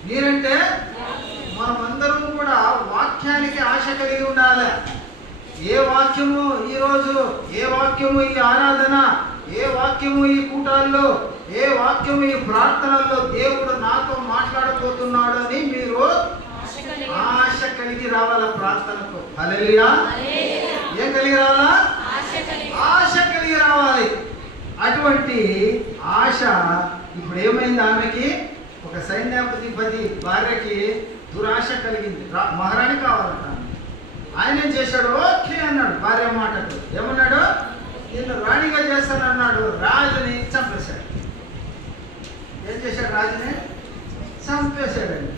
నీరంటే మనమందరం కూడా వాక్యానికి ఆశ కలిగి ఉండాలి. ఏ వాక్యము ఈరోజు, ఏ వాక్యము ఈ ఆరాధన, ఏ వాక్యము ఈ కూటాల్లో, ఏ వాక్యము ఈ ప్రార్థనల్లో దేవుడు నాతో మాట్లాడబోతున్నాడు అని మీరు ఆశ కలిగి రావాల ప్రార్థనకు. హల్లెలూయా. ఏం కలిగి రావాలా? ఆశ కలిగి రావాలి. అటువంటి ఆశ ఇప్పుడు ఏమైంది? ఆమెకి ఒక సైన్యాధిపతి భార్యకి దురాశ కలిగింది. మహారాణి కావాలంట. ఆయన ఏం చేశాడు? ఓకే అన్నాడు. భార్య మాటకు ఏమన్నాడు? నేను రాణిగా చేస్తానన్నాడు. రాజుని చంపేశాడు. ఏం చేశాడు? రాజుని చంపేశాడండి.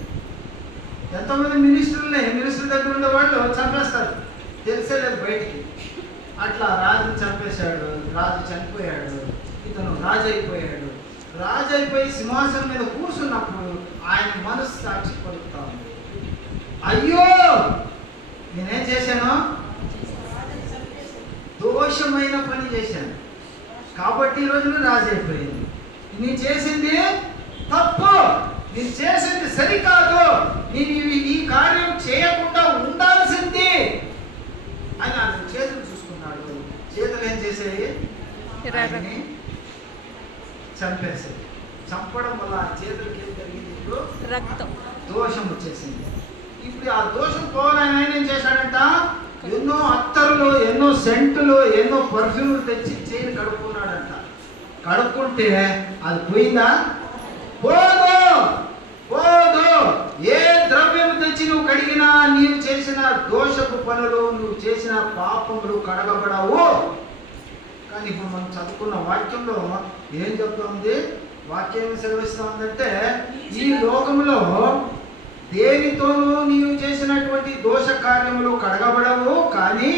ఎంతోమంది మినిస్టర్ దగ్గర ఉండే వాళ్ళు చంపేస్తారు, తెలిసేలేదు బయటికి. అట్లా రాజుని చంపేశాడు. రాజు చనిపోయాడు. ఇతను రాజు అయిపోయాడు. రాజు అయిపోయి సింహాసనం మీద కూర్చున్నప్పుడు ఆయన మనసు సాక్షి పలుకుతా ఉంది. అయ్యో నేనేం చేశాను? దోషమైన పని చేశాను కాబట్టి ఈరోజు రాజు అయిపోయింది. నేను చేసింది తప్పు, నేను చేసింది సరికాదు, నేను ఈ కార్యం చేయకుండా ఉండాల్సింది అని అతను చేతులు చూసుకున్నాడు. చేతులు ఏం చేసేవి? చంపేసేది. చంపడం వల్ల ఆ చేతులకి ఏం జరిగింది? ఇప్పుడు రక్తం, దోషం వచ్చేసింది. ఇప్పుడు ఆ దోషం పోవాలని ఆయన ఏం చేశాడంట? ఎన్నో అత్తరులు, ఎన్నో సెంటులు, ఎన్నో పర్ఫ్యూమ్లు తెచ్చి చేయిని కడుక్కున్నాడంట. కడుక్కుంటే అది పోయిందా? పోదు, పోదు. ఏ ద్రవ్యం తెచ్చి నువ్వు కడిగినా నీవు చేసిన దోషపు పనులు, నువ్వు చేసిన పాపములు కడగబడవు. కానీ ఇప్పుడు మనం చదువుకున్న వాక్యంలో ఏం చెప్తుంది? వాక్యం సెలవిస్తా ఉందంటే ఈ లోకంలో దేనితోనూ నీవు చేసినటువంటి దోష కార్యములు కడగబడవు, కానీ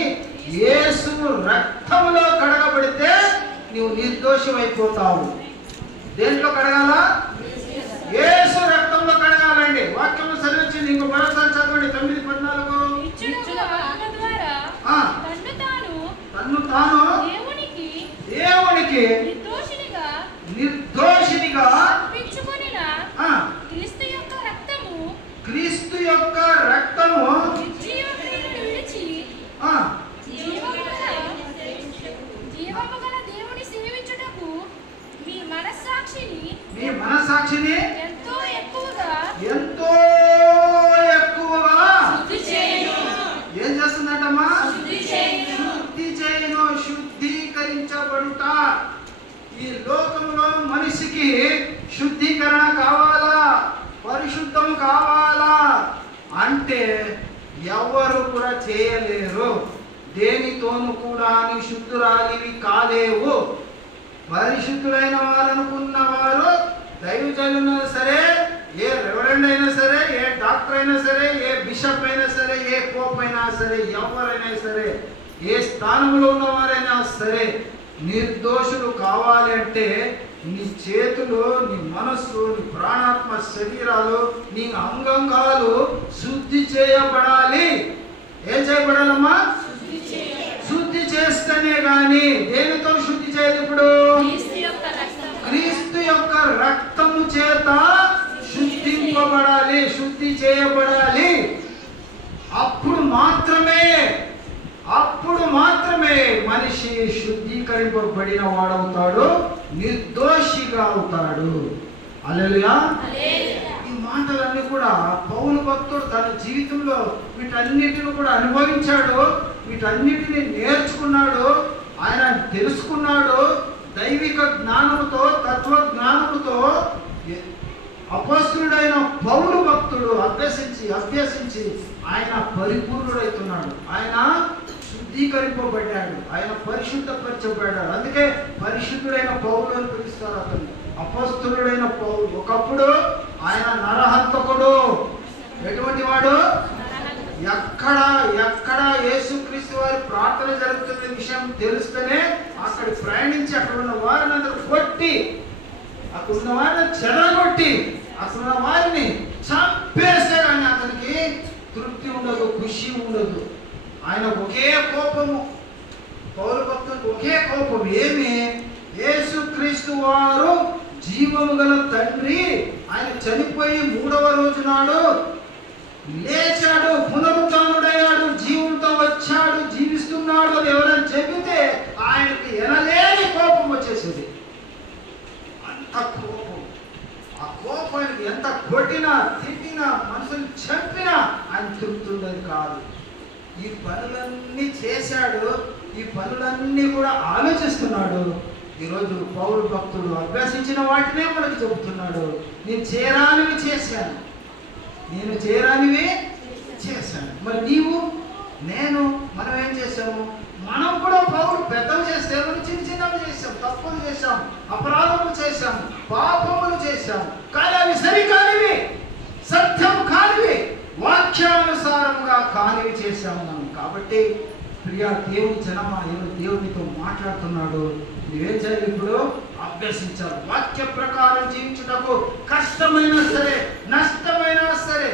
యేసు రక్తములో కడగబడితే నీవు నిర్దోషం అయిపోతావు. దేంట్లో కడగాలా? యేసు రక్తంలో కడగాలండి. వాక్యంలో సెలవిచ్చింది. ఇంకో మరోసారి చదవండి. 9:14. తన్ను తాను దేవునికి నిర్దోషినిగా క్రీస్తు యొక్క రక్తము నీ మనసాక్షిని ఎంతో ఎక్కువగా ఏం చేస్తుందటమ్మా? శుద్ధి చేయను, శుద్ధీకరించబడుట. ఈ లోకంలో మనిషికి శుద్ధీకరణ కావాలా, పరిశుద్ధం కావాలా అంటే ఎవరు కూడా చేయలేరు. దేనితోనూ కూడా నీ శుద్ధురాలివి కాలేవు. పరిశుద్ధులైన వారు అనుకున్న వారు దైవజనులైనా సరే, ఏ రెవరెండ్ అయినా సరే, ఏ డాక్టర్ అయినా సరే, ఏ బిషప్ అయినా సరే, ఏ పోప్ అయినా సరే, ఎవరైనా సరే, ఏ స్థానంలో ఉన్నవారైనా సరే, నిర్దోషులు కావాలి అంటే నీ చేతులు, నీ మనస్సు, నీ ప్రాణాత్మ శరీరాలు, నీ అంగాంగాలు శుద్ధి చేయబడాలి. ఏం చేయబడాలమ్మా? శుద్ధి చేస్తేనే గాని. దేనితో శుద్ధి చేయాలి? ఇప్పుడు క్రీస్తు యొక్క రక్తము చేత శుద్ధింపబడాలి, శుద్ధి చేయబడాలి. అప్పుడు మాత్రమే మనిషి శుద్ధీకరింపబడిన వాడవుతాడు, నిర్దోషిగా అవుతాడు. హల్లెలూయా. ఈ మాటలన్నీ కూడా పౌలు భక్తుడు తన జీవితంలో వీటన్నిటిని కూడా అనుభవించాడు, వీటన్నిటిని నేర్చుకున్నాడు, ఆయన తెలుసుకున్నాడు. దైవిక జ్ఞానముతో, తత్వ జ్ఞానముతో అపొస్తలుడైన పౌలు భక్తుడు అభ్యసించి ఆయన పరిపూర్ణుడైతున్నాడు. ఆయన శుద్ధీకరింపబడ్డాడు, ఆయన పరిశుద్ధపరచబడ్డాడు. అందుకే పరిశుద్ధుడైన పౌలు అని పిలుస్తారు అతను, అపొస్తలుడైన పౌలు. ఒకప్పుడు ఆయన నరహంతకుడు. ఎటువంటి వాడు? ఎక్కడ యేసుక్రీస్తు వారి ప్రార్థన జరుగుతున్న విషయం తెలుస్తేనే అక్కడ ప్రయాణించి అక్కడ ఉన్న వారిని అందరూ కొట్టి, అక్కడ ఉన్న వారిని చెదరగొట్టి, అక్కడ ఉన్న వారిని చంపేస్తే కానీ అతనికి తృప్తి ఉండదు, ఖుషి ఉండదు. ఆయన ఒకే కోపము, పౌలు భక్తులకు ఒకే కోపం. ఏమి? యేసుక్రీస్తు వారు జీవము గల తండ్రి, ఆయన చనిపోయి 3వ రోజు నాడు లేచాడు, పునరుత్థానుడయ్యాడు, జీవంతో వచ్చాడు, జీవిస్తున్నాడు అని ఎవరైనా చెబితే ఆయనకి ఎనలేని కోపం వచ్చేసేది. అంత కోపం. ఆ కోపం ఆయనకి ఎంత కొట్టినా, తిట్టినా, మనుషులు చంపినా ఆయన తృప్తుండేది కాదు. ఈ పనులన్నీ చేశాడు, ఈ పనులన్నీ కూడా ఆలోచిస్తున్నాడు. ఈరోజు పౌలు భక్తుడు అభ్యసించిన వాటినే మనకు చెబుతున్నాడు. నేను చేయరానివి చేశాను. మరి నీవు, నేను, మనం ఏం చేసాము? మనం కూడా పౌలు పెద్దలు చేస్తే మనం చిన్నవి చేసాం, తప్పులు చేశాం, అపరాధములు చేశాం, పాపములు చేశాం. కానీ అవి సరికానివి, సత్యం కానివి, వాక్యానుసారంగా కానివి చేశాము మనం. కాబట్టి ప్రియా దేవుని జనమా, దేవునితో మాట్లాడుతున్నాడు. నువ్వేం చేయాలి? ఇప్పుడు అభ్యసించాలి. వాక్య ప్రకారం జీవించుటకు కష్టమైనా సరే, నష్టమైనా సరే,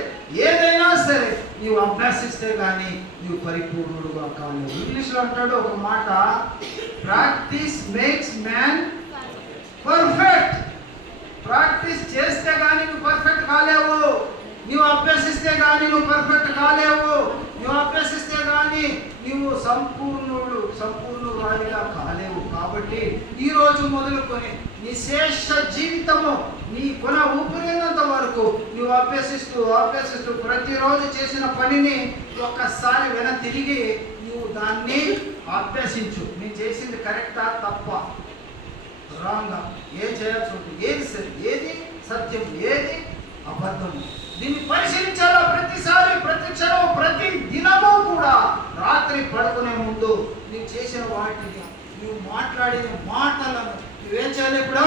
ఏదైనా సరే నీవు అభ్యసిస్తే గానీ నీవు పరిపూర్ణుడుగా కాలేవు. ఇంగ్లీష్లో అంటాడు ఒక మాట, practice makes man perfect. Practice చేస్తే గానీ నువ్వు పర్ఫెక్ట్ కాలేవు. నువ్వు అభ్యసిస్తే గానీ నువ్వు పర్ఫెక్ట్ కాలేవు. నువ్వు అభ్యసిస్తే గానీ నీవు సంపూర్ణురాలిగా కాలేవు. కాబట్టి ఈ రోజు మొదలుకొని నీ శేష జీవితము, నీ కొన ఊపిరినంత వరకు నువ్వు అభ్యసిస్తూ ప్రతిరోజు చేసిన పనిని ఒక్కసారి తిరిగి నువ్వు దాన్ని అభ్యసించు. నేను చేసింది కరెక్టా, తప్ప, రాంగా, ఏం చేయాల్సి ఉంటుంది, ఏది సరి, ఏది సత్యం, ఏది అబద్ధము, దీన్ని పరిశీలించాలా. ప్రతిసారి, ప్రతి క్షణం, ప్రతి దినము కూడా రాత్రి పడుకునే ముందు నువ్వు చేసిన వాటిని, నువ్వు మాట్లాడిన మాటలను నువ్వేం చేయాలి? ఇప్పుడు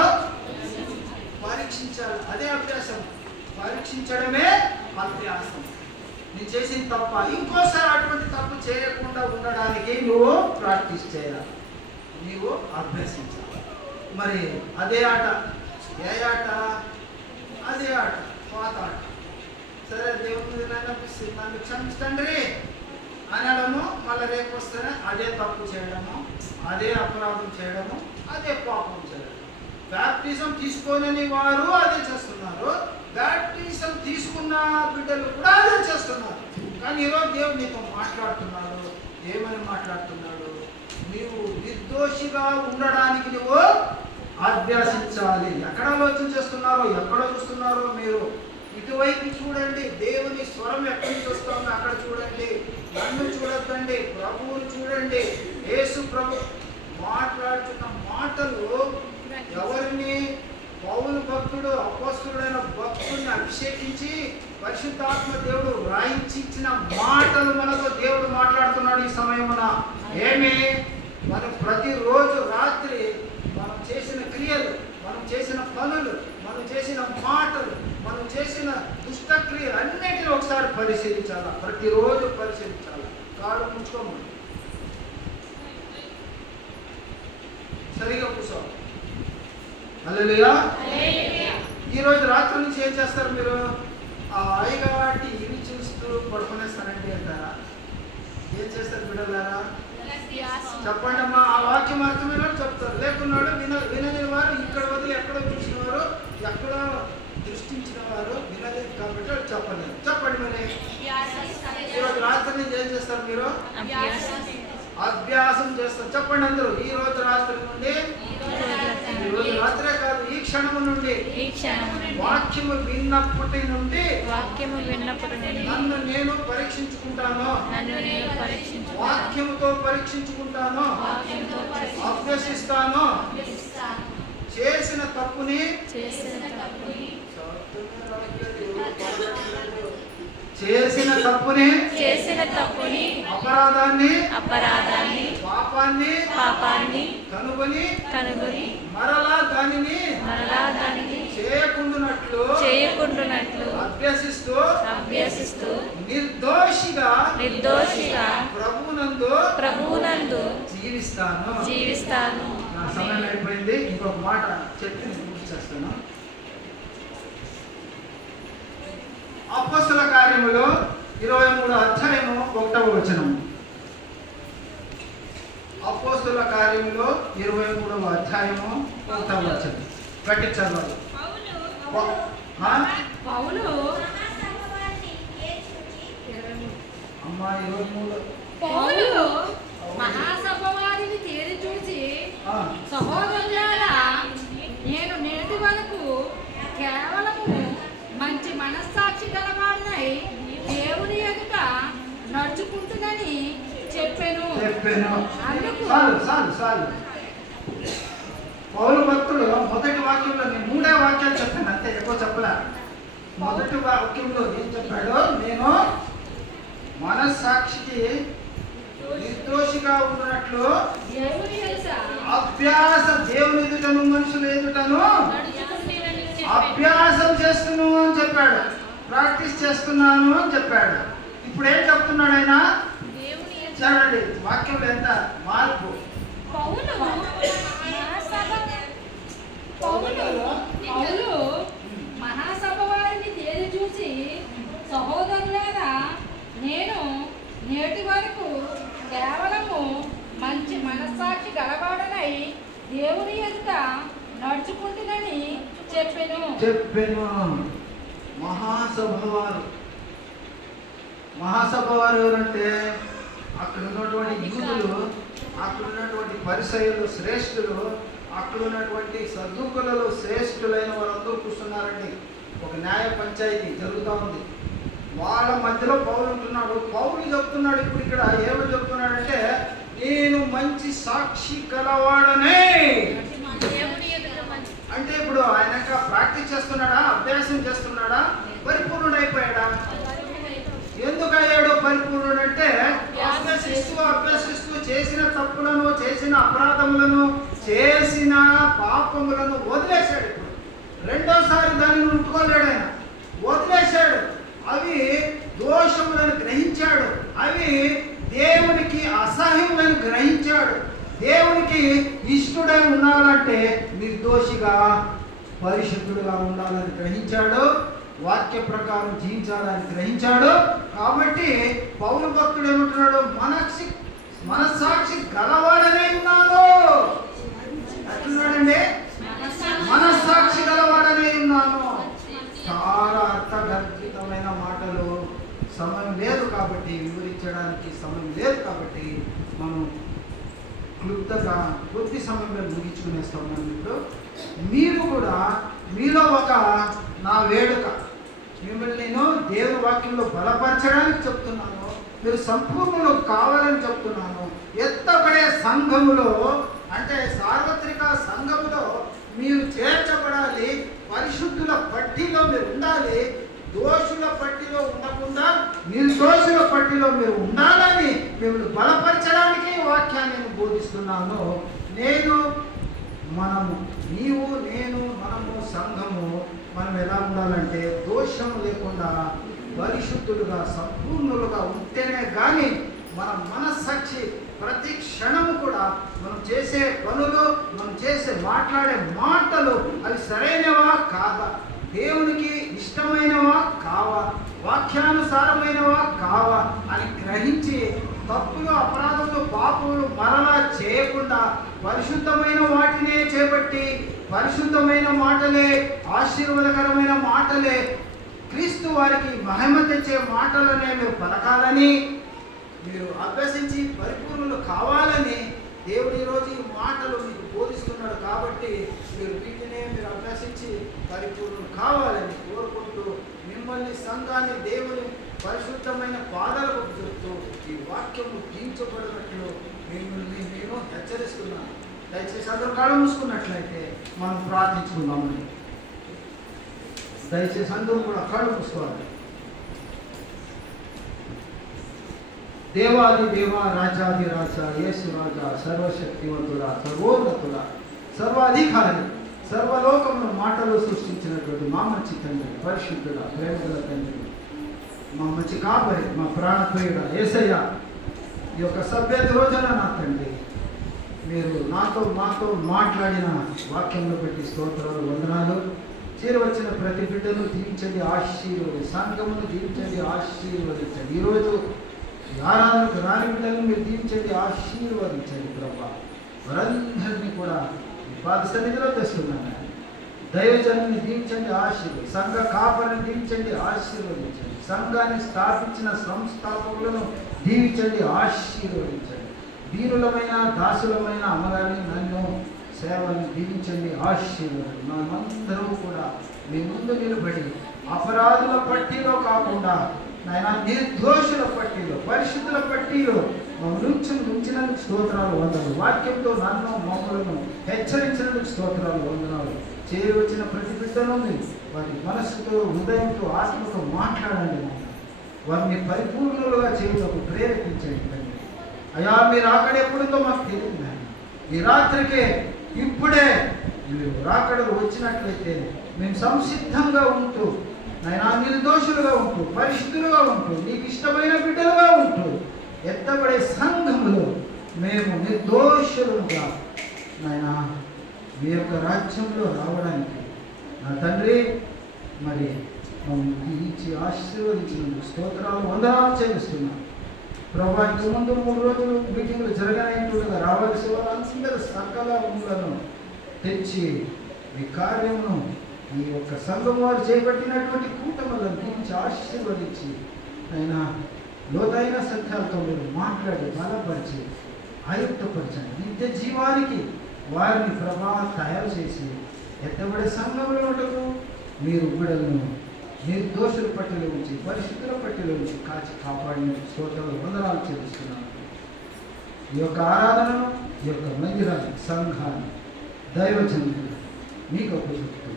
పరీక్షించాలి. అదే అభ్యాసం. పరీక్షించడమే అభ్యాసం. నువ్వు చేసిన తప్ప ఇంకోసారి అటువంటి తప్పు చేయకుండా ఉండడానికి నువ్వు ప్రాక్టీస్ చేయాలి, నువ్వు అభ్యసించాలి. మరి అదే ఆట, ఏ ఆట? అదే ఆట, పాత ఆట. సరే, దేవుని నన్ను క్షమించండి అనడము, మళ్ళీ రేపు వస్తేనే అదే తప్పు చేయడము, అదే అపరాధం చేయడము, అదే పాపం చేయడం. బ్యాప్టిజం తీసుకోలేని వారు అదే చేస్తున్నారు, బ్యాప్టిజం తీసుకున్న బిడ్డలు కూడా అదే చేస్తున్నారు. కానీ ఈరోజు దేవుడు నీతో మాట్లాడుతున్నాడు. ఏమని మాట్లాడుతున్నాడు? నీవు నిర్దోషిగా ఉండడానికి నువ్వు అభ్యాసించాలి. ఎక్కడ ఆలోచన చేస్తున్నారో, ఎక్కడ చూస్తున్నారో మీరు ఇటువైపు చూడండి. దేవుని స్వరం ఎక్కడి నుంచి వస్తుందో అక్కడ చూడండి. నన్ను చూడొద్దండి, ప్రభువుని చూడండి. యేసు ప్రభు మాట్లాడుతున్న మాటలు ఎవరిని? పౌలు భక్తుడు, అపోస్తలుడైన భక్తుడిని అభిషేకించి పరిశుద్ధాత్మ దేవుడు రాయించి ఇచ్చిన మాటలు మనతో దేవుడు మాట్లాడుతున్నాడు ఈ సమయమున. ఏమి? మనం ప్రతిరోజు రాత్రి మనం చేసిన క్రియలు, మనం చేసిన పనులు, మనం చేసిన మాటలు, మనం చేసిన దుష్ట క్రియలు అన్నిటిని ఒకసారి పరిశీలించాలా. ప్రతిరోజు పరిశీలించాలి. కాళ్ళు ముచ్చుకోమని సరిగా కూర్చో. హల్లెలూయా. ఈరోజు రాత్రి నుంచి ఏం చేస్తారు మీరు? ఆ అయ్యగాటి ఇవి చూస్తూ పడుకునేస్తానండి అంటారా? ఏం చేస్తారు బిడ్డలారా? చెప్పండి అమ్మా. ఆ వాక్యం అర్థమైన చెప్తారు, లేకున్నాడు వినని వారు ఇక్కడ వదిలి ఎక్కడో చూసిన వారు, ఎక్కడో దృష్టించిన వారు వినలేదు కాబట్టి చెప్పలేదు. చెప్పండి మరి. ఈరోజు రాత్రి నుంచి ఏం చేస్తారు మీరు? అభ్యాసం చేస్తారు. చెప్పండి అందరూ. ఈ రోజు రాత్రి నుండి, ఈ రోజు రాత్రే కాదు, ఈ క్షణము నుండి, వాక్యము విన్నప్పటి నుండి నన్ను నేను పరీక్షించుకుంటాను, వాక్యముతో పరీక్షించుకుంటాను, అభ్యసిస్తాను. చేసిన తప్పుని చేసిన తప్పుని అపరాధాన్ని పాపాన్ని కనుగొని మరలా దానిని చేయకుండునట్లు అభ్యసిస్తూ నిర్దోషిగా ప్రభువునందు జీవిస్తాను. నా సమయం అయిపోయింది. ఇంకొక మాట చెప్పి పూర్తి చేస్తాను. అపోస్తల కార్యములో 23వ అధ్యాయము 1వ వచనం. అపోస్తల కార్యములో 23వ అధ్యాయము 1వ వచనం. గట్టి చదవాలి. అమ్మా 23 పౌలు మహాసభ వారిని తేరి చూసి, సహోదరులారా, నేను నేటి వరకు కేవలము మంచి మనస్సాక్షి గలవాడినై దేవుని ఎదుట నడుచుకుంటునని చెప్పాను. పౌలు భక్తుడు మొదటి వాక్యంలో నేను 3 వాక్యాలు చెప్పాను అంతే, ఎక్కువ చెప్పలే. మొదటి వాక్యంలో ఏం చెప్పాడో, నేను మనస్సాక్షికి నిర్దోషిగా ఉన్నట్లు అభ్యాస దేవుని ఎదుటను మనుషులు ఎదుటను అభ్యాసం చేస్తున్నాను అని చెప్పాడు. ప్రాక్టీస్ చేస్తున్నాను అని చెప్పాడు. ఇప్పుడు ఏం చెప్తున్నాడు ఆయన? చూడండి వాక్యంలో ఎంత మార్పు. పౌలు మహాసభ వారిని తేరి చూసి, సహోదరులారా, నేను నేటి వరకు కేవలము మంచి మనస్సాక్షి గలవాడనై దేవుని ఎదుట నడుచుకుంటునని చెప్పాను. మహాసభ వారు ఎవరంటే అక్కడ ఉన్నటువంటి యూదులు, అక్కడ ఉన్నటువంటి పరిసయ్యులు శ్రేష్ఠులు, అక్కడ ఉన్నటువంటి సద్దుకులలో శ్రేష్ఠులైన వారందరూ కూర్చున్నారండి. ఒక న్యాయ పంచాయతీ జరుగుతూ ఉంది. వాళ్ళ మధ్యలో పౌలు ఉంటున్నాడు. పౌలు చెప్తున్నాడు ఇప్పుడు ఇక్కడ ఏమని చెప్తున్నాడంటే, నేను మంచి సాక్షి గలవాడనే. అంటే ఇప్పుడు ఆయన ప్రాక్టీస్ చేస్తున్నాడా? అభ్యాసం చేస్తున్నాడా? పరిపూర్ణుడు అయిపోయాడా? ఎందుకు అయ్యాడు పరిపూర్ణుడు అంటే, అభ్యసిస్తూ చేసిన తప్పులను, చేసిన అపరాధములను, చేసిన పాపములను వదిలేశాడు. ఇప్పుడు రెండోసారి దాన్ని ముట్టుకోలేడు ఆయన, వదిలేశాడు. అవి దోషములను గ్రహించాడు, అవి దేవునికి అసహ్యములను గ్రహించాడు. దేవునికి ఇష్టడై ఉండాలంటే నిర్దోషిగా పరిశుద్ధుడుగా ఉండాలని గ్రహించాడు. వాక్య ప్రకారం జీవించాలని గ్రహించాడు. కాబట్టి పౌలు భక్తుడు ఏమంటున్నాడు? మనస్సాక్షి గలవాడనే ఉన్నాను. ఎట్లున్నాడండి? మనస్సాక్షి గలవాడనే ఉన్నాను. చాలా అర్థగర్భితమైన మాటలు. సమయం లేదు కాబట్టి, వివరించడానికి సమయం లేదు కాబట్టి మనం క్లుప్తంగా కొద్ది సమయంలో ముగించుకునేస్తాం. మనం ఇప్పుడు మీరు కూడా మీలో ఒక నా వేడుక, మిమ్మల్ని నేను దేవుని వాక్యంలో బలపరచడానికి చెప్తున్నాను. మీరు సంపూర్ణులు కావాలని చెప్తున్నాను. ఎత్తబడే సంఘములో అంటే సార్వత్రిక సంఘములో మీరు చేర్చబడాలి. పరిశుద్ధుల పట్టిలో మీరు ఉండాలి. దోషుల పట్టిలో ఉండకుండా నిర్దోషుల పట్టిలో మీరు ఉండాలని మిమ్మల్ని బలపరచడానికి వాక్యాన్ని నేను బోధిస్తున్నాను. మనము నీవు నేను మనము సంఘము మనం ఎలా ఉండాలంటే దోషం లేకుండా పరిశుద్ధులుగా సంపూర్ణులుగా ఉంటేనే కానీ మన మనస్సాక్షి ప్రతి క్షణము కూడా మనం చేసే పనులు, మనం మాట్లాడే మాటలు అవి సరైనవా కాదా, దేవునికి ఇష్టమైనవా కావా, వాక్యానుసారమైనవా కావా అని గ్రహించి తప్పులు, అపరాధములు, పాపములు మరలా చేయకుండా పరిశుద్ధమైన వాటినే చేపట్టి పరిశుద్ధమైన మాటలే, ఆశీర్వాదకరమైన మాటలే, క్రీస్తు వారికి మహిమ తెచ్చే మాటలనే మీరు పలకాలని, మీరు అభ్యసించి పరిపూర్ణులు కావాలని దేవుడు ఈరోజు ఈ మాటలు మీకు బోధిస్తున్నాడు. కాబట్టి వీటినే మీరు అభ్యసించి పరిపూర్ణులు కావాలని కోరుకుంటూ మిమ్మల్ని సంఘాన్ని దేవుని పరిశుద్ధమైన పాదాలకు చెప్తూ ఈ వాక్యము దీంచబడినట్లు మిమ్మల్ని నేను హెచ్చరిస్తున్నాను. దయచేసి అందరూ కళ్ళు మూసుకున్నట్లయితే మనం ప్రార్థించుకుందాము. దయచేసి అందరూ కూడా కళ్ళు మూసుకోవాలి. దేవాది దేవ, రాజాది రాజా, యేసు రాజా, సర్వశక్తివంతుల, సర్వోన్నతుల, సర్వాధికారి, సర్వలోకమును మాటలు సృష్టించినటువంటి మా మంచి తండ్రి, పరిశుద్ధుల, ప్రేమగల తండ్రి, మా మంచి కాపరి, మా ప్రాణప్రియుడ యేసయ్య, ఈ యొక్క సభ్యత రోజున నా తండ్రి మీరు మాతో మాట్లాడిన వాక్యంలో పెట్టి స్తోత్రాలు, వందనాలు. చేరవచ్చిన ప్రతి బిడ్డను దీవించండి, ఆశీర్వదించండి. సంఘమును దీవించండి, ఆశీర్వదించండి. ఈరోజు ఆరాధనకు రాని బిడ్డలను మీరు దీవించండి, ఆశీర్వదించండి. ప్రభా వారందరినీ కూడా పాద సన్నిధిలో తెస్తున్నాను. దైవజనాన్ని దీవించండి, ఆశీర్వది. సంఘ కాపరిని దీవించండి, ఆశీర్వదించండి. సంఘాన్ని స్థాపించిన సంస్థాపకులను దీవించండి, ఆశీర్వదించండి. దీనులమైన దాసులమైన అమ్మగారిని, నన్ను సేవలను దీవించండి, ఆశీర్వదించండి. మనమందరూ కూడా మీ ముందు నిలబడి అపరాధుల పట్టిలో కాకుండా నాయన నిర్దోషుల పట్టిలో, పరిశుద్ధుల పట్టిలో ఉంచినందుకు స్తోత్రాలు, వందనాలు. వాక్యంతో నన్ను మమ్మలను హెచ్చరించినందుకు స్తోత్రాలు, వందనాలు. చేరవచ్చిన ప్రతి బిడ్డను వారి మనస్సుతో, హృదయంతో, ఆత్మతో మాట్లాడండి. వారిని పరిపూర్ణులుగా చేయుటకు ప్రేరేపించండి. అయ్యా మీరు అక్కడ ఎప్పుడుందో మాకు తెలియదు. ఈ రాత్రికే ఇప్పుడే మీరు రాకడలు వచ్చినట్లయితే మేము సంసిద్ధంగా ఉంటూ నాయన నిర్దోషులుగా ఉంటూ, పరిశుద్ధులుగా ఉంటూ, నీకు ఇష్టమైన బిడ్డలుగా ఉంటూ ఎత్తబడే సంఘములో మేము నిర్దోషులుగా నాయన మీ యొక్క రాజ్యంలో రావడానికి నా తండ్రి మరి ఇచ్చి ఆశీర్వదించినందుకు స్తోత్రాలు, వందనాలు చెల్లిస్తున్నాను. ప్రభా ఇంత ముందు 3 రోజులు మీటింగ్లు జరగనట్టుగా రావాల్సి వాళ్ళందరూ సకల ఊళ్ళను తెచ్చి ఈ కార్యమును ఈ యొక్క సంఘం వారు చేపట్టినటువంటి కూటములను తీర్చి ఆశీర్వదించి ఆయన లోతైన సత్యాలతో మీరు మాట్లాడి బలపరిచి ఆయుక్తపరచండి. నిత్య జీవానికి వారిని ప్రభావం తయారు చేసి ఎత్తబడే సంఘంలో మీరు బిడ్డలను నిర్దోషుల పట్టిలో ఉంచి, పరిశుద్ధుల పట్టిలో ఉంచి కాచి కాపాడిన స్తోత్రాలు, వందనాలు చెల్లిస్తున్నాను. ఈ యొక్క ఆరాధనను, ఈ యొక్క మందిరాన్ని, సంఘాన్ని, దైవజనులు మీకు అప్పచెప్తూ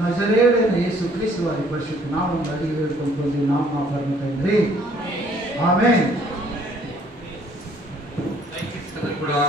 నజరేయుడైన యేసుక్రీస్తు వారి పరిశుద్ధ నామం అడిగి వేడుకుంటుంది నా పరమ తండ్రి, ఆమేన్. కూడా